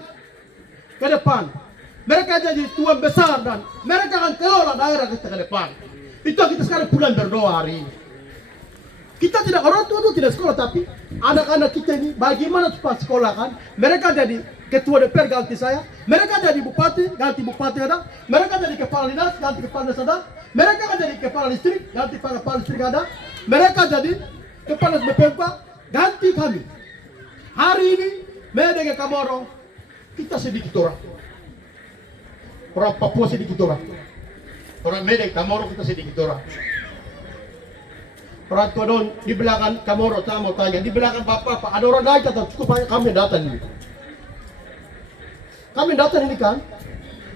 ke depan mereka jadi tuan besar dan mereka akan kelola daerah kita ke depan. Itu kita sekarang pulang berdoa hari ini. Kita tidak, orang tua itu tidak sekolah, tapi anak-anak kita ini bagaimana supaya sekolah kan? Mereka jadi ketua DPR ganti saya, mereka jadi bupati ganti bupati ada, mereka jadi kepala dinas ganti kepala dinas ada, mereka kan jadi kepala listrik ganti kepala listrik ada, mereka jadi kepala BPMK ganti kami. Hari ini Medan Kamoro kita sedikit orang. Orang Papua sedikit orang. Orang Medan Kamoro kita sedikit orang. Orang tua don di belakang Kamoro, saya mau tanya, di belakang Bapak ada orang lain atau cukup banyak kami datang ini? Kami datang ini kan,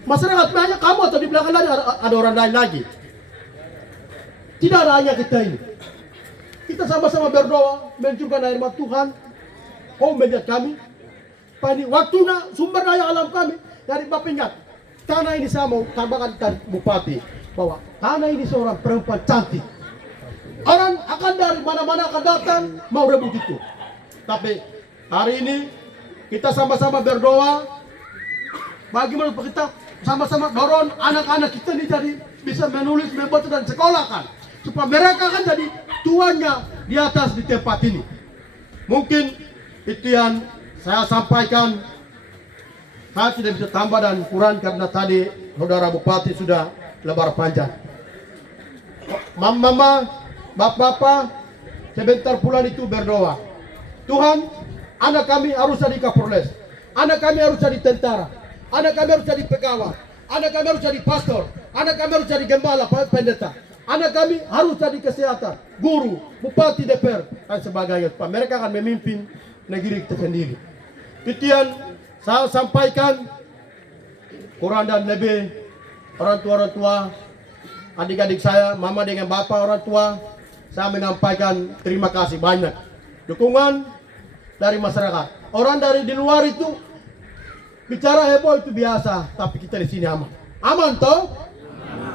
masyarakat banyak kamu atau di belakang lagi ada orang lain lagi? Tidak ada hanya kita ini. Kita sama-sama berdoa, mencurahkan air mata Tuhan. Oh melihat kami, pani waktunya sumber daya alam kami dari Bapak ingat. Tanah ini saya mau tambahkan Bupati bahwa tanah ini seorang perempuan cantik. Orang akan dari mana-mana akan datang mau rebut itu. Tapi hari ini kita sama-sama berdoa. Bagaimana kita sama-sama dorong anak-anak kita ini jadi bisa menulis, membaca dan sekolahkan. Supaya mereka akan jadi tuannya di atas di tempat ini. Mungkin itu yang saya sampaikan. Saya tidak bisa tambah dan kurang karena tadi saudara Bupati sudah lebar panjang. Mama, bapak-bapak, sebentar pulang itu berdoa. Tuhan, anak kami harus jadi Kapolres, anak kami harus jadi tentara, anak kami harus jadi pegawai, anak kami harus jadi pastor, anak kami harus jadi gembala, pendeta, anak kami harus jadi kesehatan, guru, bupati, DPR, dan sebagainya. Mereka akan memimpin negeri kita sendiri. Itu yang saya sampaikan, kurang dan lebih orang tua, adik-adik saya, mama dengan bapak orang tua, saya menyampaikan terima kasih banyak. Dukungan dari masyarakat. Orang dari di luar itu bicara heboh itu biasa, tapi kita di sini aman. Aman toh?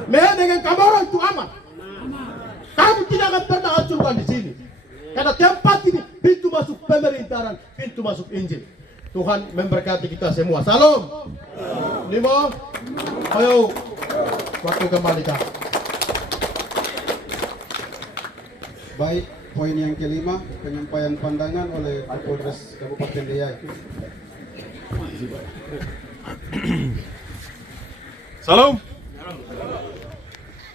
Medan dengan Kamoro itu aman. Kamu tidak akan pernah hancurkan di sini. Karena tempat ini pintu masuk pemerintahan, pintu masuk Injil. Tuhan memberkati kita semua. Salam. Lima. Ayo. Waktu kembali kak. Baik, poin yang kelima, penyampaian pandangan oleh Kapolres Kabupaten Deiyai. Salam.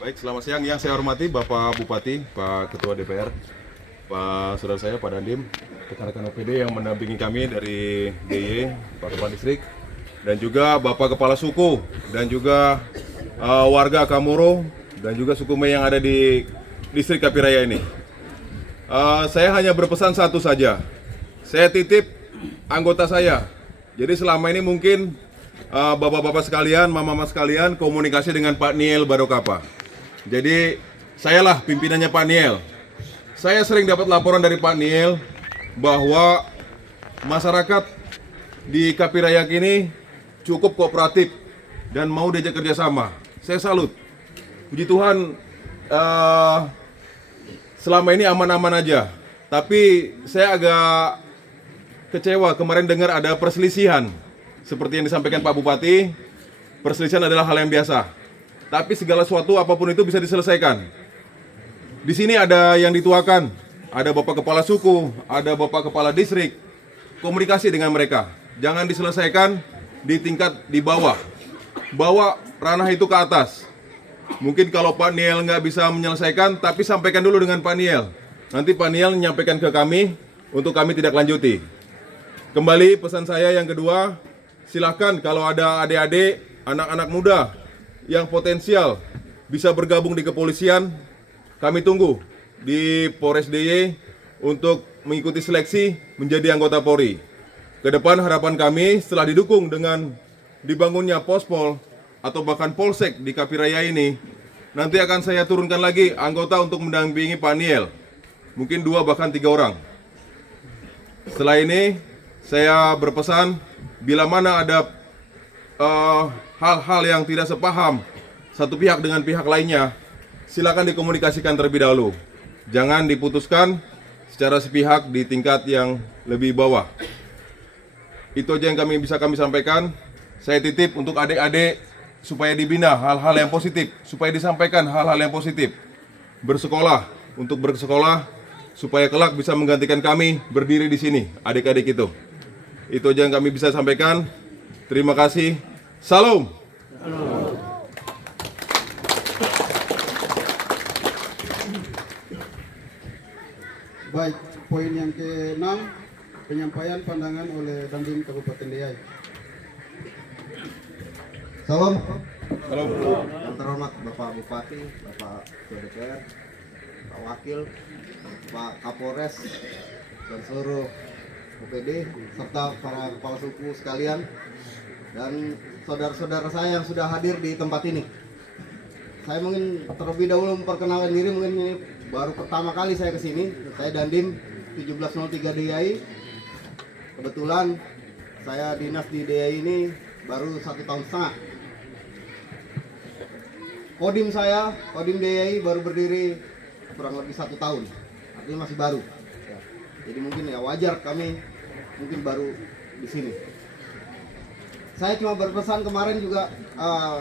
Baik, selamat siang. Yang saya hormati Bapak Bupati, Pak Ketua DPR, Pak saudara saya, Pak Dandim, rekan-rekan OPD yang mendampingi kami dari DIY, Pak Kepala Distrik, dan juga Bapak Kepala Suku, dan juga warga Kamoro, dan juga suku Mei yang ada di distrik Kapiraya ini. Saya hanya berpesan satu saja. Saya titip anggota saya. Jadi selama ini mungkin bapak-bapak sekalian, mama-mama sekalian komunikasi dengan Pak Niel Barokapa. Jadi sayalah pimpinannya Pak Niel. Saya sering dapat laporan dari Pak Niel bahwa masyarakat di Kapirayak ini cukup kooperatif dan mau diajak kerjasama. Saya salut. puji Tuhan selama ini aman-aman aja. Tapi saya agak kecewa kemarin dengar ada perselisihan. Seperti yang disampaikan Pak Bupati, perselisihan adalah hal yang biasa. Tapi segala sesuatu apapun itu bisa diselesaikan. Di sini ada yang dituakan, ada Bapak Kepala Suku, ada Bapak Kepala Distrik. Komunikasi dengan mereka. Jangan diselesaikan di tingkat di bawah. Bawa ranah itu ke atas. Mungkin kalau Pak Niel nggak bisa menyelesaikan, tapi sampaikan dulu dengan Pak Niel. Nanti Pak Niel menyampaikan ke kami, untuk kami tidak lanjuti. Kembali pesan saya yang kedua, silahkan kalau ada adik-adik, anak-anak muda yang potensial bisa bergabung di kepolisian, kami tunggu di Polres DIY untuk mengikuti seleksi menjadi anggota Polri. Kedepan harapan kami setelah didukung dengan dibangunnya Pospol atau bahkan Polsek di Kapiraya ini, nanti akan saya turunkan lagi anggota untuk mendampingi Pak Niel. Mungkin 2 bahkan 3 orang. Setelah ini, saya berpesan, bila mana ada hal-hal yang tidak sepaham satu pihak dengan pihak lainnya, silakan dikomunikasikan terlebih dahulu. Jangan diputuskan secara sepihak di tingkat yang lebih bawah. Itu aja yang bisa kami sampaikan. Saya titip untuk adik-adik supaya dibina hal-hal yang positif, supaya disampaikan hal-hal yang positif. Bersekolah, untuk bersekolah, supaya kelak bisa menggantikan kami berdiri di sini, adik-adik itu. Itu aja yang kami bisa sampaikan. Terima kasih. Salam. Baik, poin yang ke-6, penyampaian pandangan oleh Dandim Kabupaten DIY. Salam. Salam. Yang terhormat Bapak Bupati, Bapak Ketua DPR, Pak Wakil, Pak Kapolres, dan seluruh OPD, serta para kepala suku sekalian, dan saudara-saudara saya yang sudah hadir di tempat ini. Saya mungkin terlebih dahulu memperkenalkan diri, mungkin ini baru pertama kali saya kesini. Saya Dandim 1703 DIY. Kebetulan saya dinas di DIY ini baru 1,5 tahun. Kodim saya, Kodim DIY baru berdiri kurang lebih 1 tahun, artinya masih baru. Ya. Jadi mungkin ya wajar kami mungkin baru di sini. Saya cuma berpesan kemarin juga,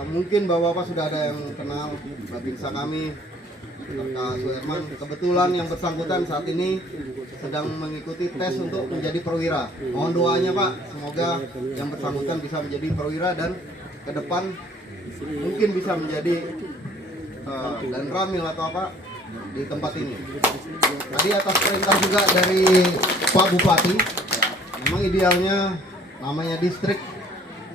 mungkin bapak-bapak sudah ada yang kenal Babinsa kami, Kak Suherman. Kebetulan yang bersangkutan saat ini sedang mengikuti tes untuk menjadi perwira. Mohon doanya Pak, semoga yang bersangkutan bisa menjadi perwira dan ke depan mungkin bisa menjadi dan ramil atau apa di tempat ini. Tadi atas perintah juga dari Pak Bupati, memang idealnya namanya distrik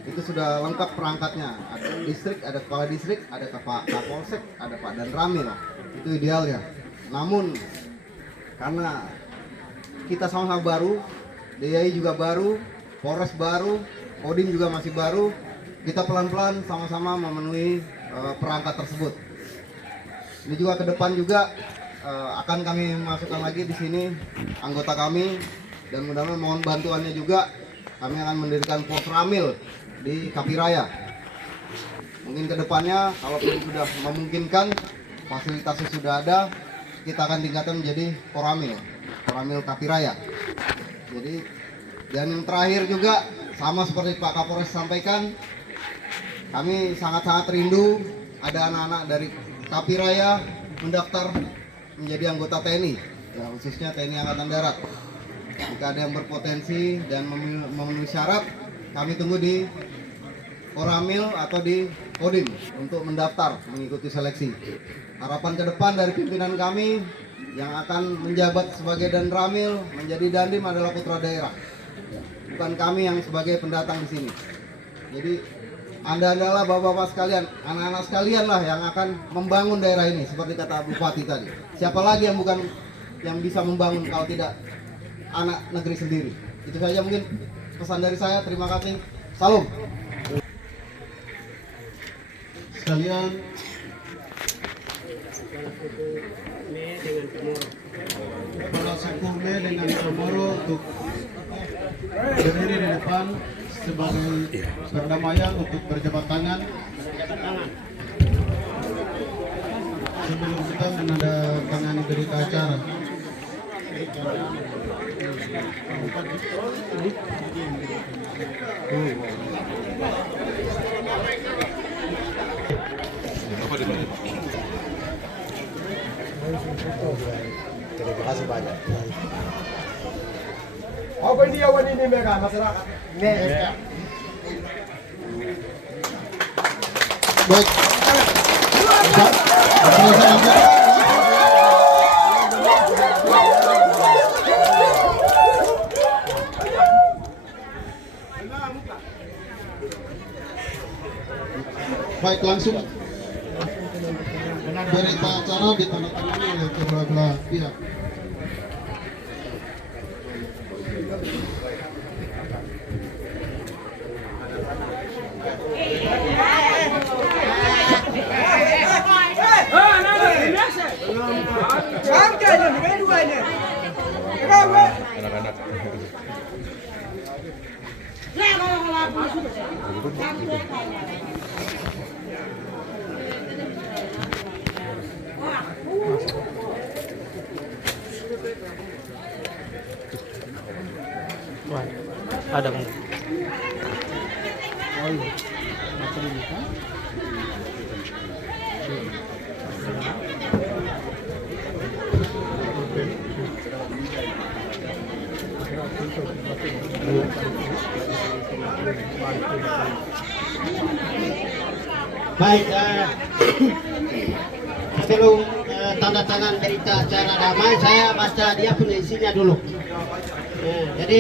itu sudah lengkap perangkatnya. Ada distrik, ada kepala distrik, ada Kapolsek, ada Pak dan ramil. Itu idealnya. Namun karena kita sama-sama baru, DIY juga baru, Polres baru, Kodim juga masih baru, kita pelan-pelan sama-sama memenuhi perangkat tersebut. Ini juga ke depan juga akan kami masukkan lagi di sini anggota kami, dan mudah-mudahan mohon bantuannya juga. Kami akan mendirikan pos ramil di Kapiraya. Mungkin ke depannya kalau sudah memungkinkan, fasilitasnya sudah ada, kita akan tingkatkan menjadi Poramil Kapiraya. Jadi, dan yang terakhir juga sama seperti Pak Kapolres sampaikan, kami sangat-sangat rindu ada anak-anak dari Kapiraya mendaftar menjadi anggota TNI, ya, khususnya TNI Angkatan Darat. Jika ada yang berpotensi dan memenuhi syarat, kami tunggu di Poramil atau di Kodim untuk mendaftar mengikuti seleksi. Harapan ke depan dari pimpinan kami yang akan menjabat sebagai Danramil menjadi Dandim adalah putra daerah, bukan kami yang sebagai pendatang di sini. Jadi Anda adalah bapak-bapak sekalian, anak-anak sekalian lah yang akan membangun daerah ini, seperti kata Bupati tadi. Siapa lagi yang bukan yang bisa membangun kalau tidak anak negeri sendiri. Itu saja mungkin pesan dari saya. Terima kasih. Salam. Sekalian, kepala suku Me dengan Komoro untuk berdiri di depan sebagai perdamaian untuk berjabat tangan. sebelum kita menandatangani berita acara. Bapak di mana? Terima kasih banyak. Apa dia wanita mereka masyarakat? Mereka. Baik. Baik, langsung berita acara ditandatangani oleh kedua belah pihak. Anak-anak. Ada Baik, sebelum tanda tangan berita acara damai, saya baca dia punya isinya dulu. Jadi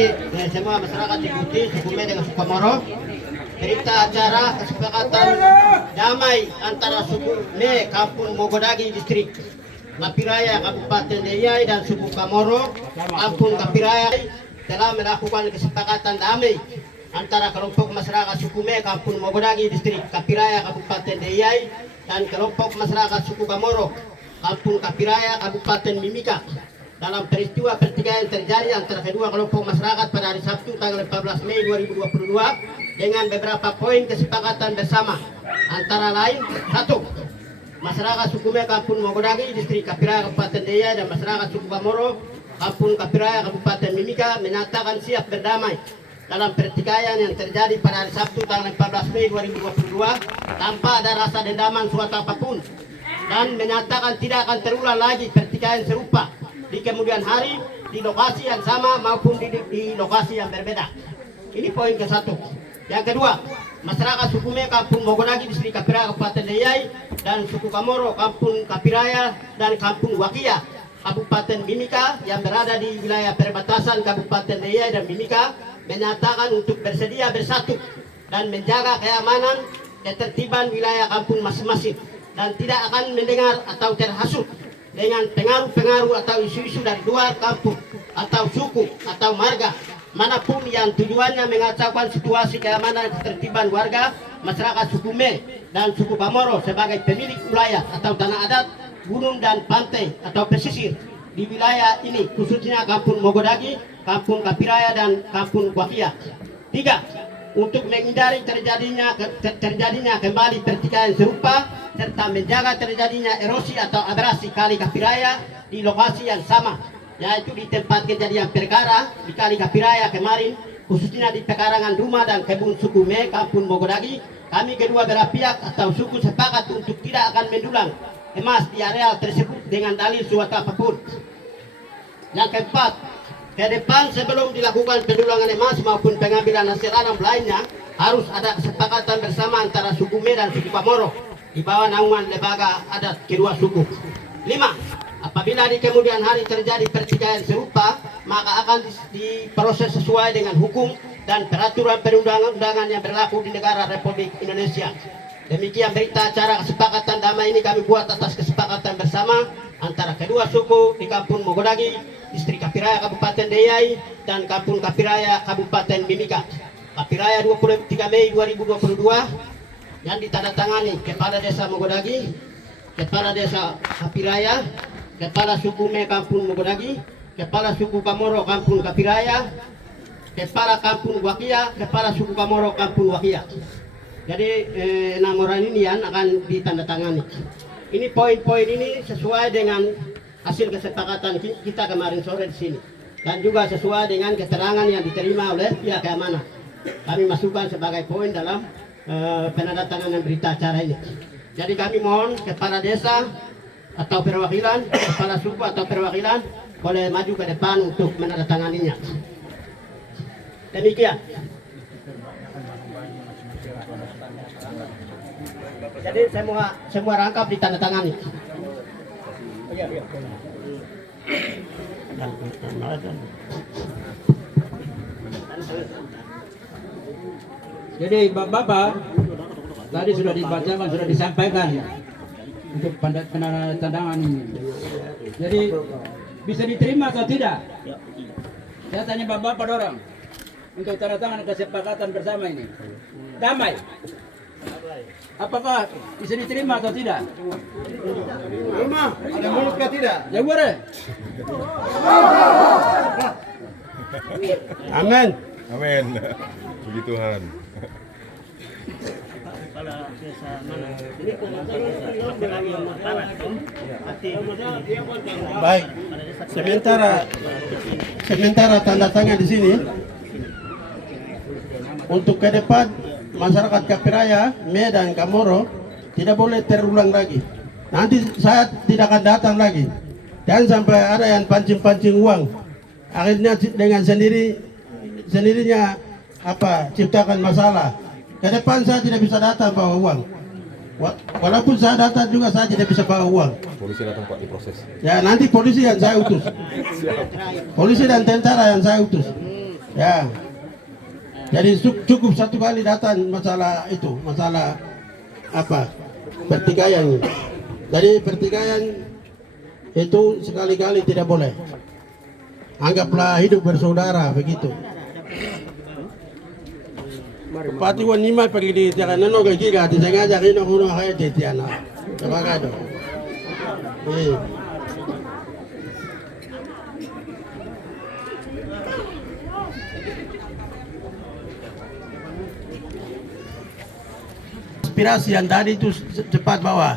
semua masyarakat ikuti Sukume dengan Sukamoro. Berita acara kesepakatan damai antara Sukume Kampung Mogodagi Distrik Kapiraya Kabupaten Deyai dan suku Kamoro Kampung Kapiraya telah melakukan kesepakatan damai antara kelompok masyarakat Sukume Kampung Mogodagi Distrik Kapiraya Kabupaten Deyai dan kelompok masyarakat suku Kamoro Kampung Kapiraya Kabupaten Mimika dalam peristiwa pertikaian yang terjadi antara kedua kelompok masyarakat pada hari Sabtu tanggal 14 Mei 2022 dengan beberapa poin kesepakatan bersama antara lain: 1. Masyarakat Sukume Kampung Mogodagi Distrik Kapiraya Kabupaten Deyai dan masyarakat suku Kamoro Kampung Kapiraya Kabupaten Mimika menyatakan siap berdamai dalam pertikaian yang terjadi pada hari Sabtu tanggal 14 Mei 2022 tanpa ada rasa dendaman suatu apapun, dan menyatakan tidak akan terulang lagi pertikaian serupa di kemudian hari di lokasi yang sama maupun di lokasi yang berbeda. Ini poin ke-1. Yang kedua, masyarakat Sukume Kampung Mogodagi Distrik Kapiraya Kabupaten Deyai dan suku Kamoro Kampung Kapiraya dan Kampung Wakia Kabupaten Mimika yang berada di wilayah perbatasan Kabupaten Deyai dan Mimika menyatakan untuk bersedia bersatu dan menjaga keamanan ketertiban wilayah kampung masing-masing dan tidak akan mendengar atau terhasut dengan pengaruh-pengaruh atau isu-isu dari luar kampung atau suku atau marga manapun yang tujuannya mengacaukan situasi keamanan ketertiban warga masyarakat Sukume dan suku Kamoro sebagai pemilik wilayah atau tanah adat, gunung dan pantai atau pesisir di wilayah ini, khususnya Kampung Mogodagi, Kampung Kapiraya dan Kampung Wakia. 3. Untuk menghindari terjadinya kembali pertikaian serupa serta menjaga terjadinya erosi atau abrasi Kali Kapiraya di lokasi yang sama, yaitu di tempat kejadian perkara di Kali Kapiraya kemarin, khususnya di pekarangan rumah dan kebun Sukume Kampung Mogodagi. Kami kedua belah pihak atau suku sepakat untuk tidak akan mendulang emas di areal tersebut dengan dalil suatu apapun. Yang keempat, ke depan sebelum dilakukan pendulangan emas maupun pengambilan hasil alam lainnya harus ada kesepakatan bersama antara Sukume dan suku Kamoro di bawah naungan lembaga adat kedua suku. 5. Apabila di kemudian hari terjadi pertikaian serupa, maka akan diproses sesuai dengan hukum dan peraturan perundang-undangan yang berlaku di negara Republik Indonesia. Demikian berita acara kesepakatan damai ini kami buat atas kesepakatan bersama antara kedua suku di Kampung Mogodagi, Distrik Kapiraya Kabupaten Deyai dan Kampung Kapiraya Kabupaten Mimika. Kapiraya 23 Mei 2022 yang ditandatangani Kepala Desa Mogodagi, Kepala Desa Kapiraya, Kepala Sukume Kampung Mogodagi, Kepala Suku Kamoro Kampung Kapiraya, Kepala Kampung Wakia, Kepala Suku Kamoro Kampung Wakia. Jadi 6 orang ini yang akan ditandatangani. ini poin-poin ini sesuai dengan hasil kesepakatan kita kemarin sore di sini. Dan juga sesuai dengan keterangan yang diterima oleh pihak keamanan. Kami masukkan sebagai poin dalam penandatanganan berita acara ini. Jadi kami mohon kepala desa atau perwakilan, kepala suku atau perwakilan boleh maju ke depan untuk menandatanganinya. Demikian. Jadi semua rangkap ditandatangani. Jadi Bapak tadi sudah dibacakan, sudah disampaikan untuk penandatangan ini. Jadi bisa diterima atau tidak? Saya tanya Bapak orang untuk tanda tangan kesepakatan bersama ini. Damai. Apakah bisa diterima atau tidak? Ada mulut kah tidak? Ya boleh. Amin. Amin. Puji Tuhan. Baik. Sementara tanda tangan di sini untuk ke depan masyarakat Kapiraya, Medan, Kamoro tidak boleh terulang lagi. Nanti saya tidak akan datang lagi. Dan sampai ada yang pancing-pancing uang. Akhirnya dengan sendirinya ciptakan masalah. Ke depan saya tidak bisa datang bawa uang. Walaupun saya datang juga saya tidak bisa bawa uang. Polisi datang Pak diproses. Ya nanti polisi yang saya utus. Polisi dan tentara yang saya utus. Ya. Jadi cukup satu kali datang masalah itu, masalah pertikaian. Jadi pertikaian itu sekali-kali tidak boleh. Anggaplah hidup bersaudara begitu. Pati wanima pergi di jangan neno ke kira di sengaja kino kuno kaya di tiana. Coba kado. Aspirasi yang tadi itu cepat bawa.